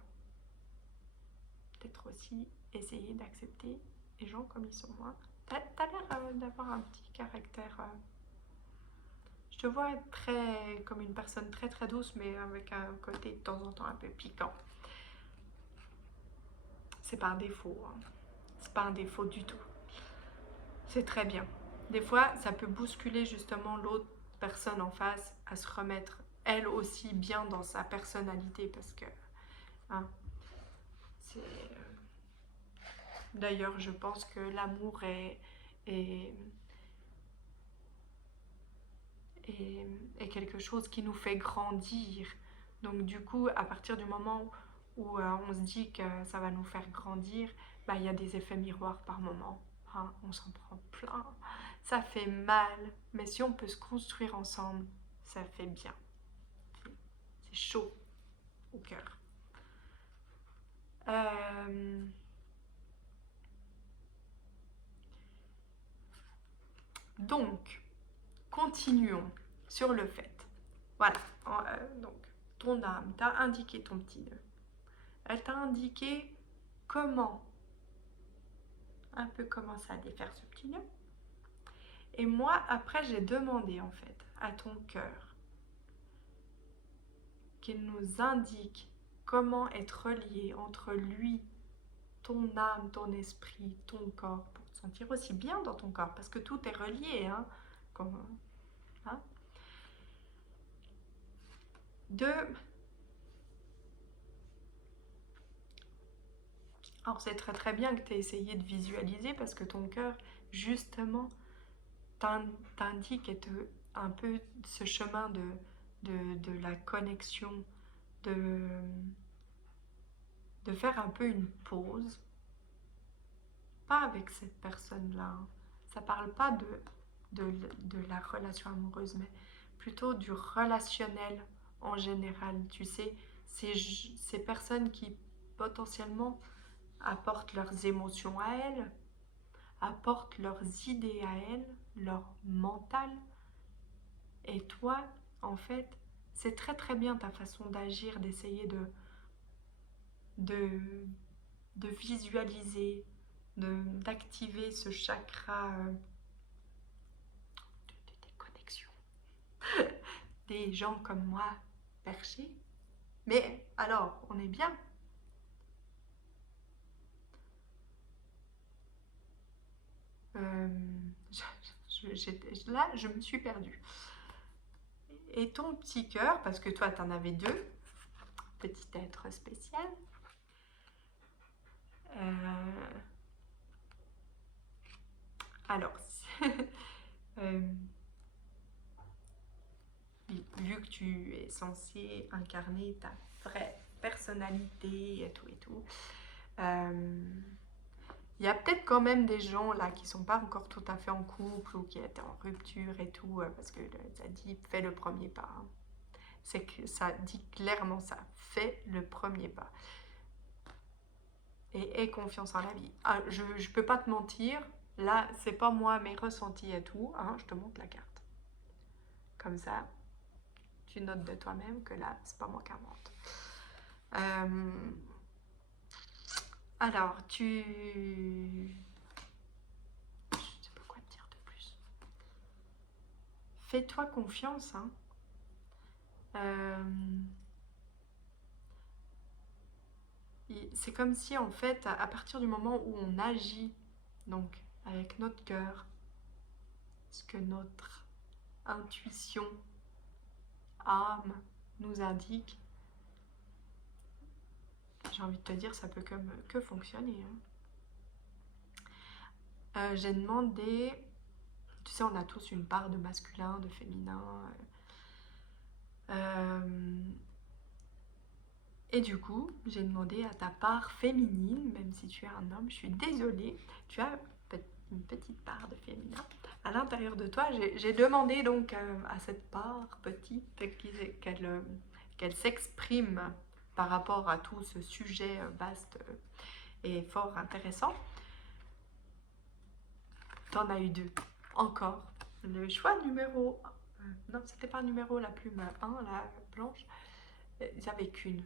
Peut-être aussi essayer d'accepter les gens comme ils sont. Hein. T'as l'air d'avoir un petit caractère. Je te vois être très, comme une personne très très douce, mais avec un côté de temps en temps un peu piquant. C'est pas un défaut. Hein. C'est pas un défaut du tout. C'est très bien. Des fois, ça peut bousculer justement l'autre personne en face à se remettre elle aussi bien dans sa personnalité parce que hein, c'est d'ailleurs je pense que l'amour est, est quelque chose qui nous fait grandir. Donc du coup, à partir du moment où on se dit que ça va nous faire grandir, bah, il y a des effets miroirs par moment. Hein, on s'en prend plein. Ça fait mal, mais si on peut se construire ensemble, ça fait bien. C'est chaud au cœur. Euh, donc, continuons sur le fait. Voilà, donc ton âme t'a indiqué ton petit nœud. Elle t'a indiqué comment, un peu commencer à défaire ce petit nœud. Et moi, après, j'ai demandé en fait à ton cœur qu'il nous indique comment être relié entre lui, ton âme, ton esprit, ton corps, pour te sentir aussi bien dans ton corps, parce que tout est relié, hein, comme, hein. Alors c'est très très bien que tu aies essayé de visualiser, parce que ton cœur, justement, t'indique un peu ce chemin de la connexion, de, de faire un peu une pause, pas avec cette personne-là, hein. Ça parle pas de la relation amoureuse, mais plutôt du relationnel en général. Tu sais, ces personnes qui potentiellement apportent leurs émotions à elles, apportent leurs idées à elles, leur mental. Et toi, en fait, c'est très très bien ta façon d'agir, d'essayer de, de visualiser, d'activer ce chakra des connexions. Des gens comme moi perchés. Mais alors, on est bien. Euh, là, je me suis perdue. Et ton petit cœur, parce que toi, t'en avais deux, petit être spécial. Euh, alors, euh, vu que tu es censé incarner ta vraie personnalité et tout, il y a peut-être quand même des gens là qui sont pas encore tout à fait en couple ou qui étaient en rupture et tout, parce que ça dit fais le premier pas, hein. C'est que ça dit clairement ça, fais le premier pas. Et aie confiance en la vie. Ah, je peux pas te mentir, là c'est pas moi mes ressentis et tout, hein, je te montre la carte. Comme ça, tu notes de toi-même que là, c'est pas moi qui invente. Alors, je sais pas quoi te dire de plus. Fais-toi confiance, hein. C'est comme si, en fait, à partir du moment où on agit, donc avec notre cœur, ce que notre intuition, âme nous indique, j'ai envie de te dire, ça peut que fonctionner, hein. J'ai demandé, tu sais, on a tous une part de masculin, de féminin. Et du coup, j'ai demandé à ta part féminine, même si tu es un homme, je suis désolée, tu as une petite part de féminin à l'intérieur de toi. J'ai demandé donc à cette part petite qu'elle s'exprime par rapport à tout ce sujet vaste et fort intéressant. T'en as eu deux. Encore. Le choix numéro... non, c'était pas numéro la plume 1, la blanche. Ils n'avaient qu'une.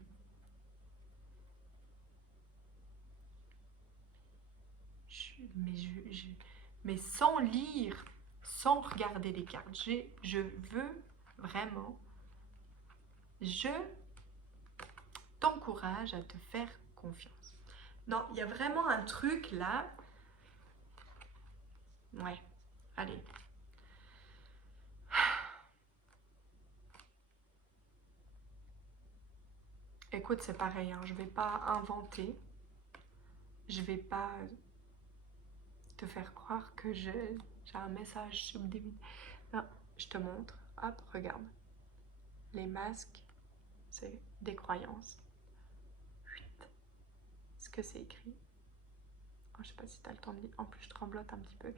Mais, mais sans lire, sans regarder les cartes, je veux vraiment, je t'encourage à te faire confiance. Non, il y a vraiment un truc là. Ouais, allez. Écoute, c'est pareil, hein, je vais pas inventer. Je vais pas te faire croire que j'ai un message subliminal. Non, je te montre. Hop, regarde. Les masques, c'est des croyances. Est-ce que c'est écrit? Oh, je sais pas si tu as le temps de lire. En plus, je tremblote un petit peu.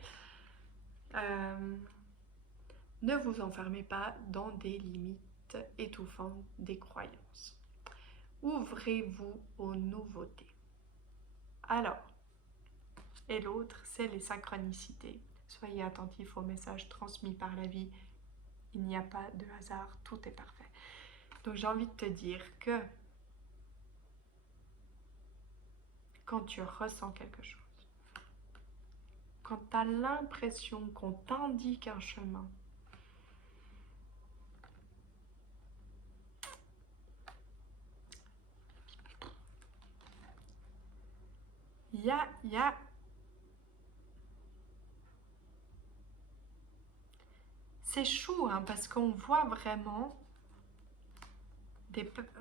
Ne vous enfermez pas dans des limites étouffantes des croyances. Ouvrez-vous aux nouveautés. Alors, et l'autre, c'est les synchronicités. Soyez attentifs aux messages transmis par la vie. Il n'y a pas de hasard, tout est parfait. Donc j'ai envie de te dire que quand tu ressens quelque chose, quand tu as l'impression qu'on t'indique un chemin, il y a c'est chou, hein, parce qu'on voit vraiment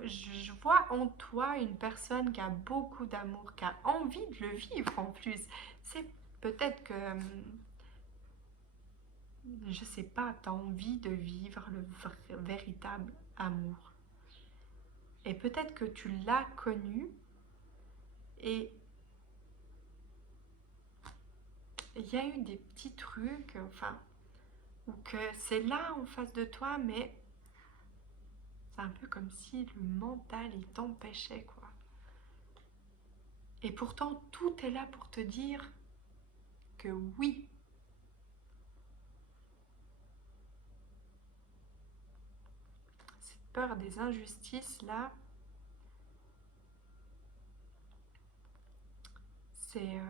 je vois en toi une personne qui a beaucoup d'amour, qui a envie de le vivre en plus. C'est peut-être que, je sais pas, tu as envie de vivre le véritable amour. Et peut-être que tu l'as connu et il y a eu des petits trucs, enfin, ou que c'est là en face de toi, mais c'est un peu comme si le mental, il t'empêchait, quoi. Et pourtant, tout est là pour te dire que oui. Cette peur des injustices, là, c'est...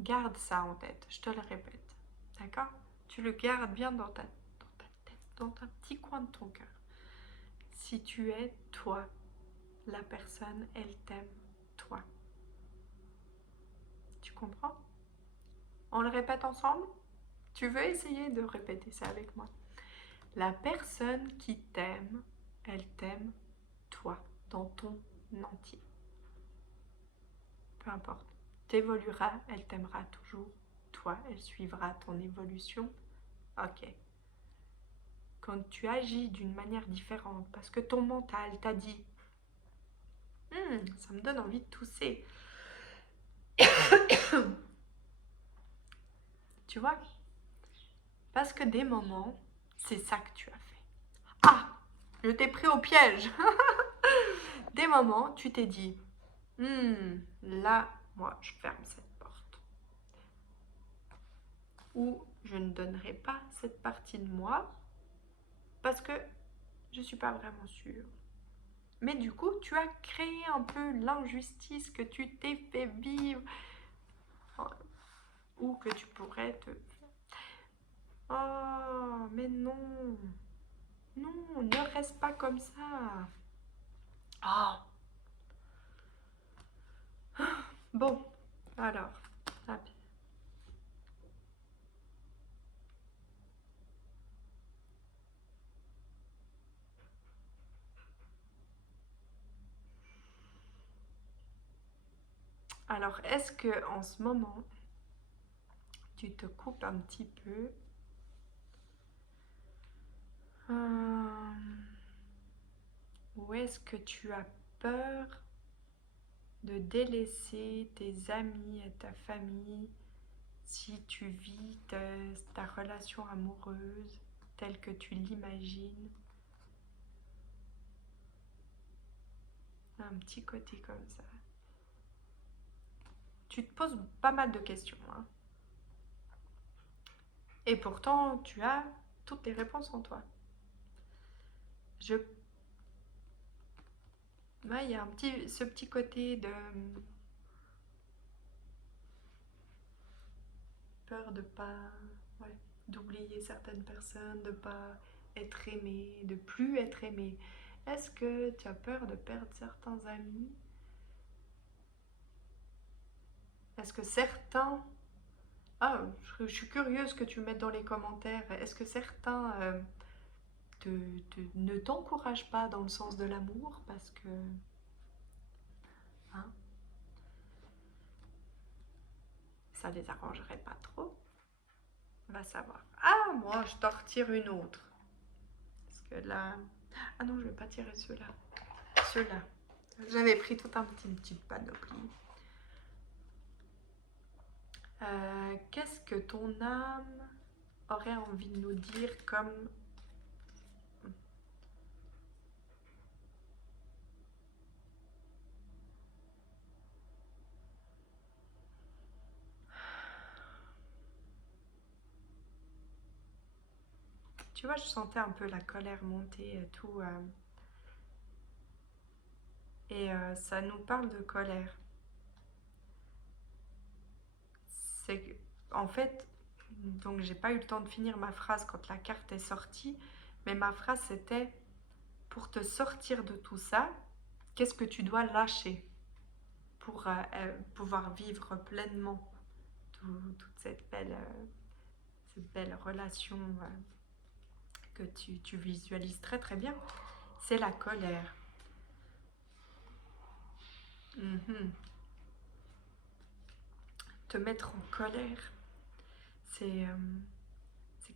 garde ça en tête, je te le répète. D'accord? Tu le gardes bien dans ta tête, dans un petit coin de ton cœur. Si tu es toi, la personne, elle t'aime, toi. Tu comprends? On le répète ensemble? Tu veux essayer de répéter ça avec moi? La personne qui t'aime, elle t'aime, toi, dans ton entier. Peu importe. T'évolueras, elle t'aimera toujours. Toi, elle suivra ton évolution. Ok. Quand tu agis d'une manière différente, parce que ton mental t'a dit ça me donne envie de tousser. Tu vois? Parce que des moments, c'est ça que tu as fait. Ah! Je t'ai pris au piège. Des moments, tu t'es dit là, moi, je ferme cette porte. Ou je ne donnerai pas cette partie de moi parce que je ne suis pas vraiment sûre. Mais du coup, tu as créé un peu l'injustice que tu t'es fait vivre ou que tu pourrais te... Oh, mais non. Non, ne reste pas comme ça. Oh. Bon, alors. Alors, est-ce que en ce moment, tu te coupes un petit peu ou est-ce que tu as peur de délaisser tes amis et ta famille si tu vis ta relation amoureuse telle que tu l'imagines? Un petit côté comme ça. Tu te poses pas mal de questions, hein. Et pourtant, tu as toutes les réponses en toi. Ouais, il y a ce petit côté de peur de pas, ouais, d'oublier certaines personnes, de pas être aimé, de plus être aimé. Est-ce que tu as peur de perdre certains amis? Est-ce que certains... Ah, je suis curieuse que tu mettes dans les commentaires. Est-ce que certains ne t'encouragent pas dans le sens de l'amour parce que... Hein, ça les arrangerait pas trop? Va savoir. Ah, moi, je t'en retire une autre. Parce que là... Ah non, je vais pas tirer ceux-là. Ceux-là. J'avais pris tout un petit panoplie. Qu'est-ce que ton âme aurait envie de nous dire comme... tu vois, je sentais un peu la colère monter et tout. Ça nous parle de colère. En fait, donc j'ai pas eu le temps de finir ma phrase quand la carte est sortie, mais ma phrase c'était pour te sortir de tout ça, qu'est-ce que tu dois lâcher pour pouvoir vivre pleinement toute cette belle relation que tu visualises très très bien. C'est la colère. Mhm. Te mettre en colère, c'est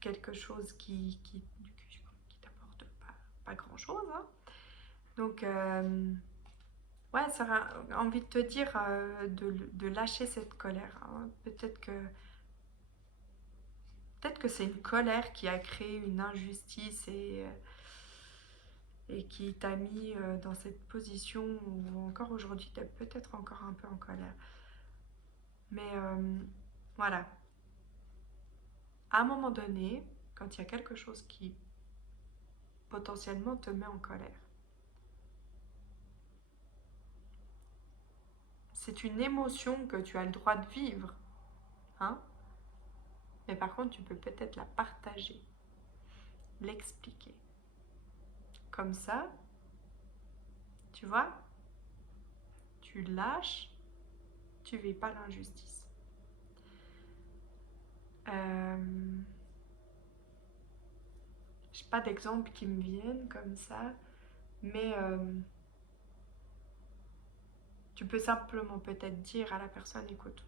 quelque chose qui t'apporte pas grand-chose. Hein. Donc, ouais, ça a envie de te dire de lâcher cette colère. Hein. Peut-être que c'est une colère qui a créé une injustice et qui t'a mis dans cette position où encore aujourd'hui, tu es peut-être encore un peu en colère. Mais voilà, à un moment donné, quand il y a quelque chose qui potentiellement te met en colère, c'est une émotion que tu as le droit de vivre, hein, mais par contre, tu peux peut-être la partager, l'expliquer. Comme ça, tu vois, tu lâches, tu vis pas l'injustice. J'ai pas d'exemple qui me viennent comme ça, mais tu peux simplement peut-être dire à la personne, écoute,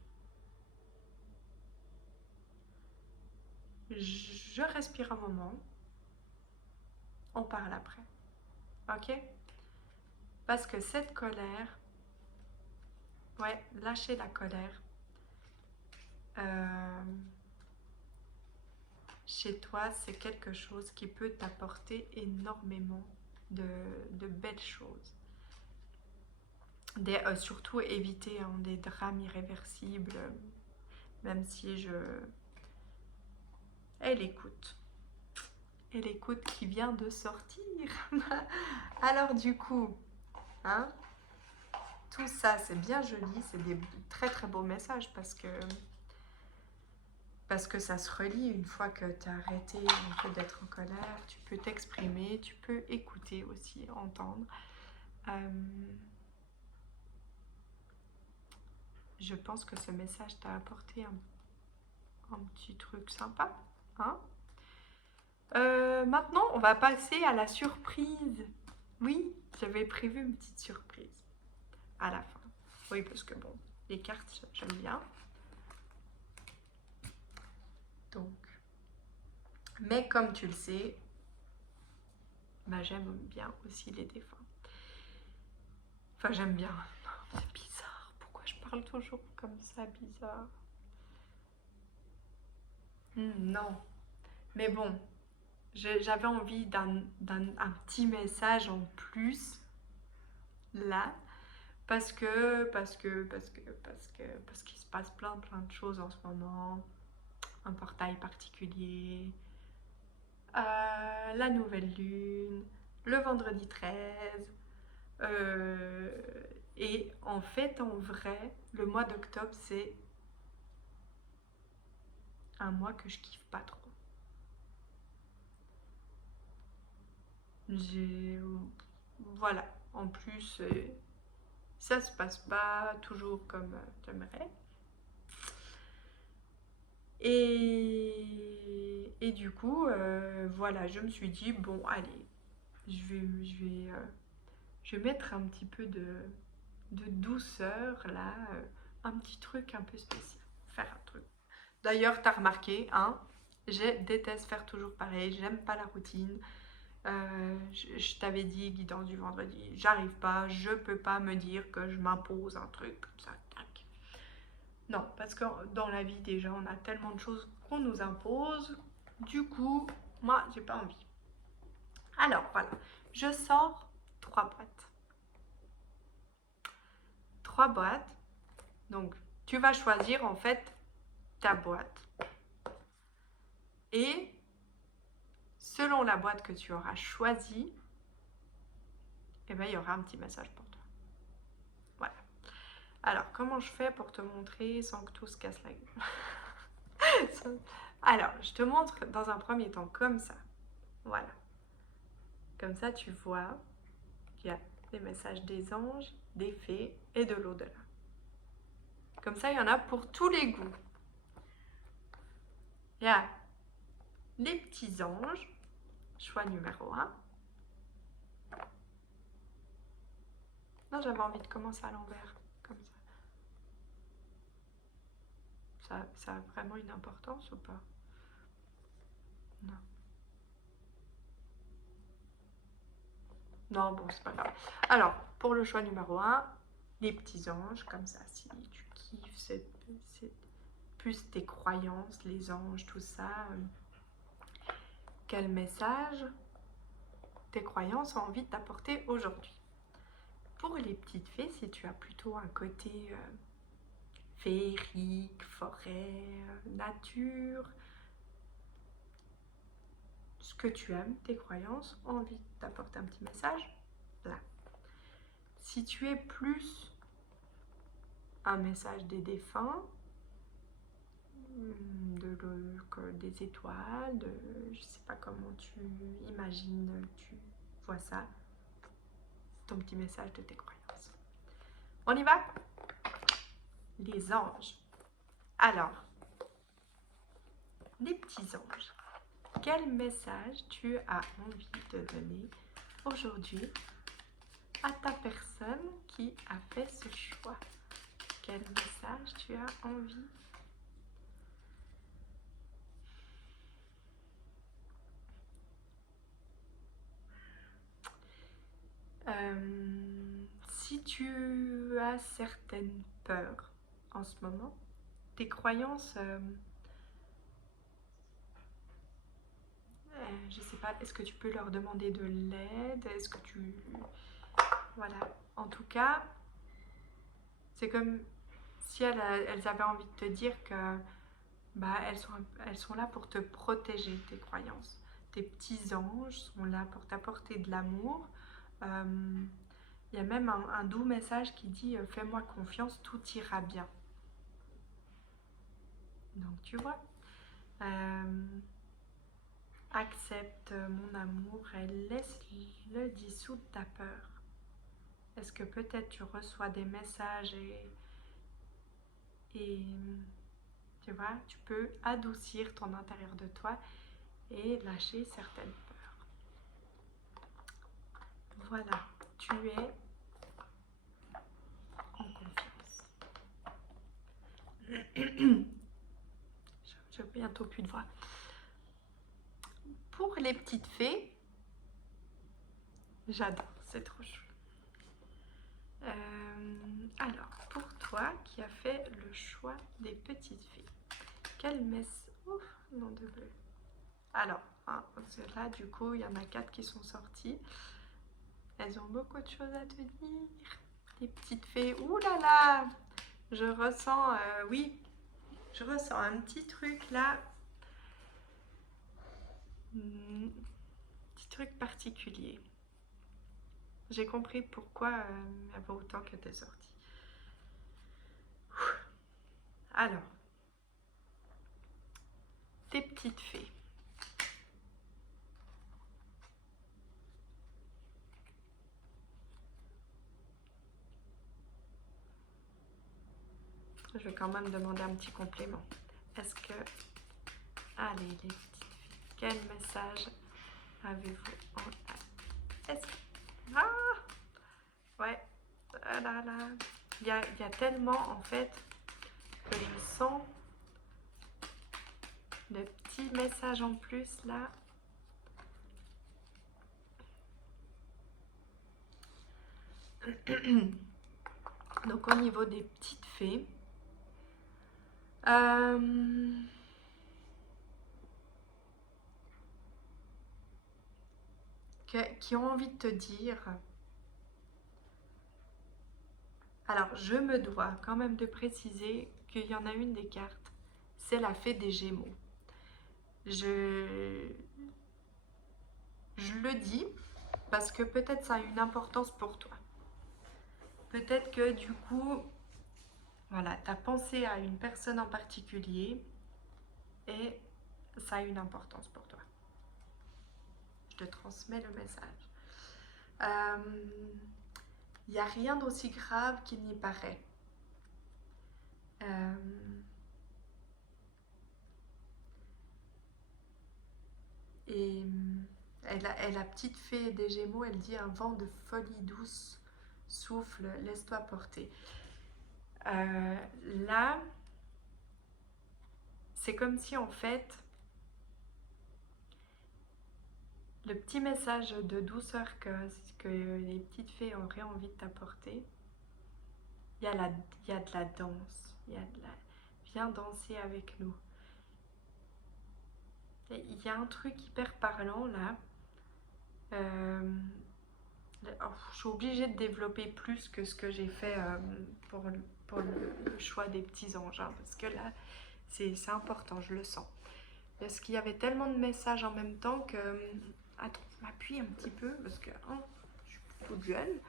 je respire un moment, on parle après, ok? Parce que cette colère, ouais, lâcher la colère, euh, chez toi, c'est quelque chose qui peut t'apporter énormément de belles choses. Surtout éviter hein, des drames irréversibles, même si je... Elle écoute. Et l'écoute qui vient de sortir. Alors du coup, hein, tout ça c'est bien joli, c'est des très très beaux messages parce que ça se relie une fois que tu as arrêté un peu d'être en colère, tu peux t'exprimer, tu peux écouter aussi, entendre. Je pense que ce message t'a apporté un petit truc sympa. Hein. Maintenant, on va passer à la surprise. Oui, j'avais prévu une petite surprise à la fin. Oui, parce que bon, les cartes, j'aime bien. Donc, mais comme tu le sais, bah, j'aime bien aussi les défunts. Enfin, j'aime bien. C'est bizarre. Pourquoi je parle toujours comme ça, bizarre? Non. Mais bon, j'avais envie d'un petit message en plus là parce qu'il se passe plein de choses en ce moment, un portail particulier, la nouvelle lune, le vendredi 13, et en fait en vrai le mois d'octobre c'est un mois que je kiffe pas trop. J'ai voilà, en plus ça se passe pas toujours comme j'aimerais. Et du coup, voilà, je me suis dit, bon, allez, je vais mettre un petit peu de douceur là, un petit truc un peu spécial. Faire un truc. D'ailleurs, t'as remarqué, hein, je déteste faire toujours pareil, j'aime pas la routine. Je t'avais dit, guidance du vendredi, j'arrive pas, je peux pas me dire que je m'impose un truc comme ça, tac. Non, parce que dans la vie déjà, on a tellement de choses qu'on nous impose. Du coup, moi, j'ai pas envie. Alors, voilà, je sors 3 boîtes. 3 boîtes. Donc, tu vas choisir en fait ta boîte. Et selon la boîte que tu auras choisie, eh ben, il y aura un petit message pour toi. Voilà. Alors, comment je fais pour te montrer sans que tout se casse la gueule? Alors, je te montre dans un premier temps comme ça. Voilà. Comme ça, tu vois qu'il y a des messages des anges, des fées et de l'au-delà. Comme ça, il y en a pour tous les goûts. Il y a les petits anges, choix numéro 1. Non, j'avais envie de commencer à l'envers, comme ça. Ça a vraiment une importance ou pas? Non. Non, bon, c'est pas grave. Alors, pour le choix numéro 1, les petits anges, comme ça, si tu kiffes, c'est plus tes croyances, les anges, tout ça. Quel message tes croyances ont envie de t'apporter aujourd'hui? Pour les petites fées, si tu as plutôt un côté féerique, forêt, nature, ce que tu aimes, tes croyances ont envie de t'apporter un petit message, là. Si tu es plus un message des défunts, des étoiles, je sais pas comment tu imagines, tu vois ça, ton petit message de tes croyances. On y va? Les anges. Alors, les petits anges, quel message tu as envie de donner aujourd'hui à ta personne qui a fait ce choix? Quel message tu as envie? Si tu as certaines peurs en ce moment, tes croyances, je sais pas, est-ce que tu peux leur demander de l'aide? Est-ce que tu... Voilà. En tout cas, c'est comme si elles avaient envie de te dire que bah, elles sont là pour te protéger, tes croyances. Tes petits anges sont là pour t'apporter de l'amour. Il y a même un doux message qui dit « Fais-moi confiance, tout ira bien ». Donc tu vois, accepte mon amour et laisse-le dissoudre ta peur. Est-ce que peut-être tu reçois des messages et tu vois, tu peux adoucir ton intérieur de toi et lâcher certaines peurs. Voilà, tu es en confiance. J'ai bientôt plus de voix. Pour les petites fées, j'adore, c'est trop chou. Alors, pour toi qui as fait le choix des petites fées, quel message... Ouf, nom de bleu. Alors, hein, là, du coup, il y en a 4 qui sont sorties. Elles ont beaucoup de choses à te dire. Les petites fées, ouh là là, je ressens, oui, je ressens un petit truc là. Petit truc particulier. J'ai compris pourquoi il y avait autant qui étaient sortis. Alors, tes petites fées. Je vais quand même demander un petit complément. Est-ce que... Allez, les petites filles, quel message avez-vous en... Est-ce que... Ah ouais, ah là là. Il y a tellement, en fait, que je sens de petits messages en plus, là. Donc, au niveau des petites fées... qui ont envie de te dire... Alors, je me dois quand même de préciser qu'il y en a une des cartes, c'est la fée des Gémeaux. Je le dis parce que peut-être ça a une importance pour toi. Peut-être que du coup, voilà, tu as pensé à une personne en particulier et ça a une importance pour toi. Je te transmets le message. Il n'y a rien d'aussi grave qu'il n'y paraît. Euh, et la petite fée des Gémeaux, elle dit un vent de folie douce souffle, laisse-toi porter. Là, c'est comme si en fait, le petit message de douceur que les petites fées auraient envie de t'apporter, il y a de la danse, viens danser avec nous. Il y a un truc hyper parlant là. Je suis obligée de développer plus que ce que j'ai fait pour le choix des petits anges, hein, parce que là, c'est important, je le sens. Parce qu'il y avait tellement de messages en même temps que... Attends, je m'appuie un petit peu, parce que je suis toute jeune,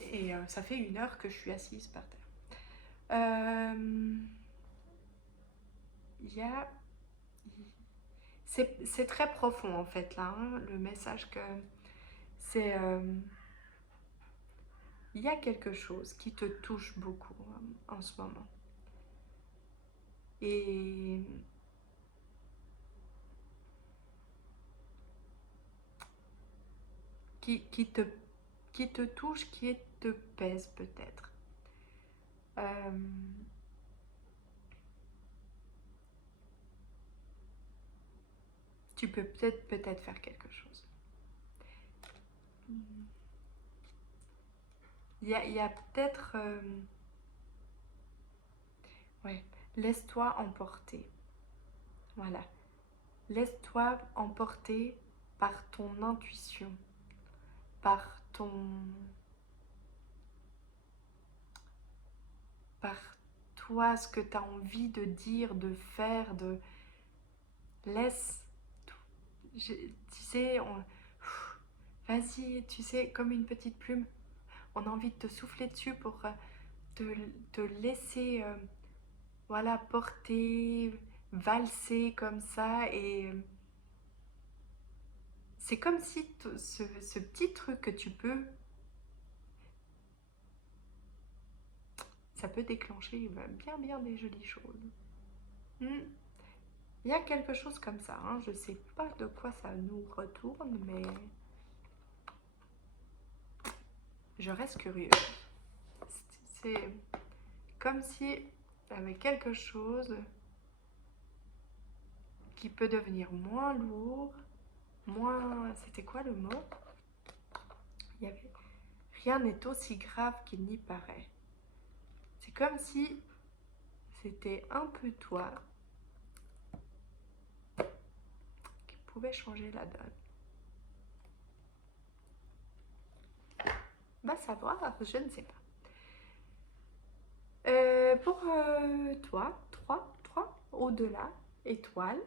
et ça fait 1 heure que je suis assise par terre. Il y a... C'est très profond en fait là, hein, le message que... C'est... il y a quelque chose qui te touche beaucoup en ce moment. Et qui, qui, te, qui te touche, qui te pèse peut-être. Tu peux peut-être faire quelque chose. Il y a peut-être... ouais, laisse-toi emporter. Voilà. Laisse-toi emporter par ton intuition, par par toi, ce que tu as envie de dire, de faire, de... Laisse... tu sais, vas-y, tu sais, comme une petite plume, on a envie de te souffler dessus pour te laisser, voilà, porter, valser comme ça. Et c'est comme si ce petit truc que tu peux, ça peut déclencher bien des jolies choses. Il y a quelque chose comme ça, hein. Je sais pas de quoi ça nous retourne, mais je reste curieuse. C'est comme si il y avait quelque chose qui peut devenir moins lourd, moins... C'était quoi le mot? Il y avait... Rien n'est aussi grave qu'il n'y paraît. C'est comme si c'était un peu toi qui pouvait changer la donne. Bah savoir, je ne sais pas. Pour toi, 3 au-delà, étoile,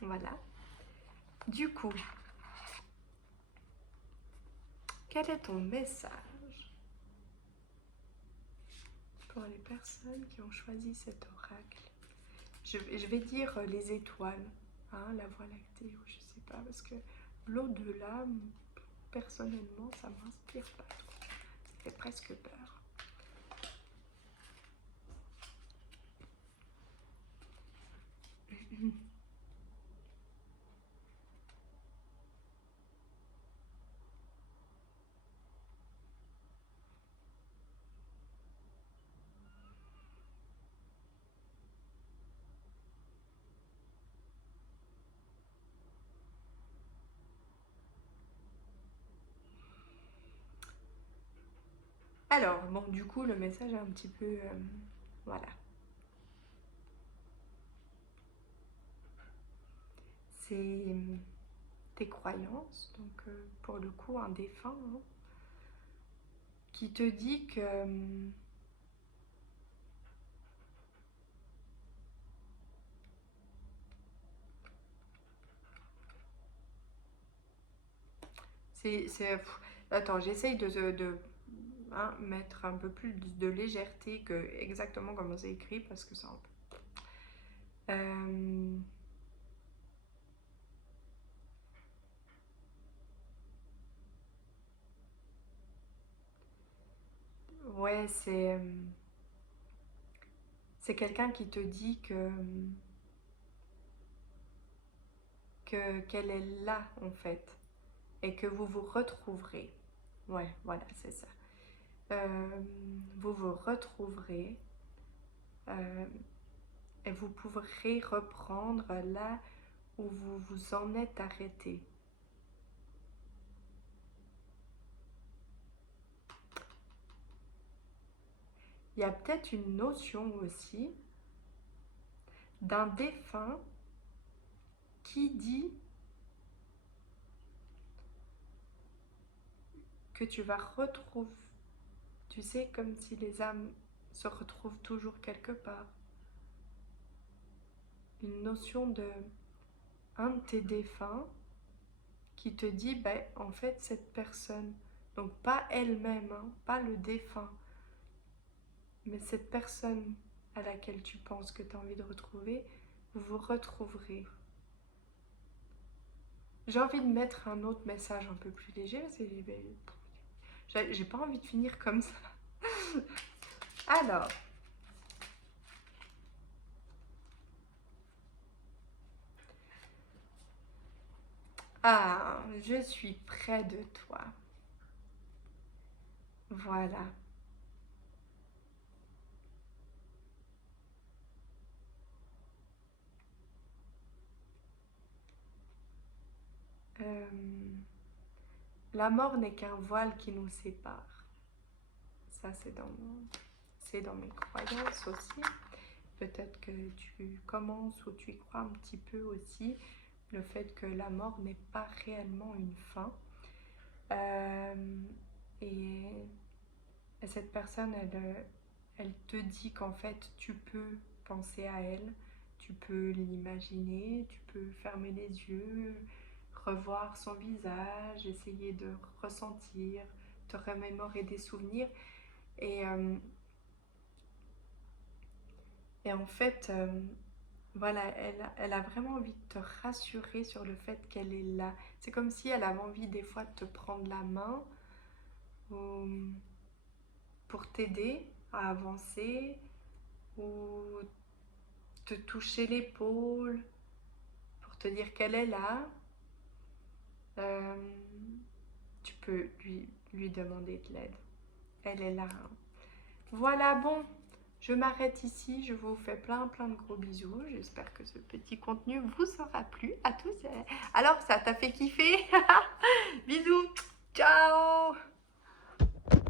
voilà. Du coup, quel est ton message pour les personnes qui ont choisi cet oracle? Je vais dire les étoiles, hein, la Voie lactée, ou je sais pas, parce que l'au-delà, personnellement, ça m'inspire pas trop. Ça fait presque peur. Alors, bon, du coup, le message est un petit peu... voilà. C'est tes croyances, donc pour le coup, un défunt, hein, qui te dit que... Attends, j'essaye hein, mettre un peu plus de légèreté que exactement comme c'est écrit parce que c'est un peu... Euh, ouais, c'est quelqu'un qui te dit qu'elle est là en fait et que vous vous retrouverez. Ouais, voilà, c'est ça. Euh, vous vous retrouverez euh, et vous pourrez reprendre là où vous vous en êtes arrêté. Il y a peut-être une notion aussi d'un défunt qui dit que tu vas retrouver, tu sais, comme si les âmes se retrouvent toujours quelque part. Une notion de un de tes défunts qui te dit, ben, en fait, cette personne, donc pas elle-même, hein, pas le défunt, mais cette personne à laquelle tu penses que tu as envie de retrouver, vous vous retrouverez. J'ai envie de mettre un autre message un peu plus léger, parce que j'ai pas envie de finir comme ça. Alors, je suis près de toi. Voilà. Euh, la mort n'est qu'un voile qui nous sépare. Ça, c'est dans mes croyances aussi. Peut-être que tu commences ou tu y crois un petit peu aussi, le fait que la mort n'est pas réellement une fin. Euh, et, et cette personne, elle te dit qu'en fait, tu peux penser à elle, tu peux l'imaginer, tu peux fermer les yeux, revoir son visage, essayer de ressentir, te remémorer des souvenirs. Et, euh, et en fait, voilà, elle a vraiment envie de te rassurer sur le fait qu'elle est là. C'est comme si elle avait envie des fois de te prendre la main ou pour t'aider à avancer ou te toucher l'épaule pour te dire qu'elle est là. Euh, tu peux lui demander de l'aide. Elle est là, hein. Voilà, bon, je m'arrête ici. Je vous fais plein plein de gros bisous. J'espère que ce petit contenu vous aura plu à tous. Alors, ça t'a fait kiffer? Bisous, ciao!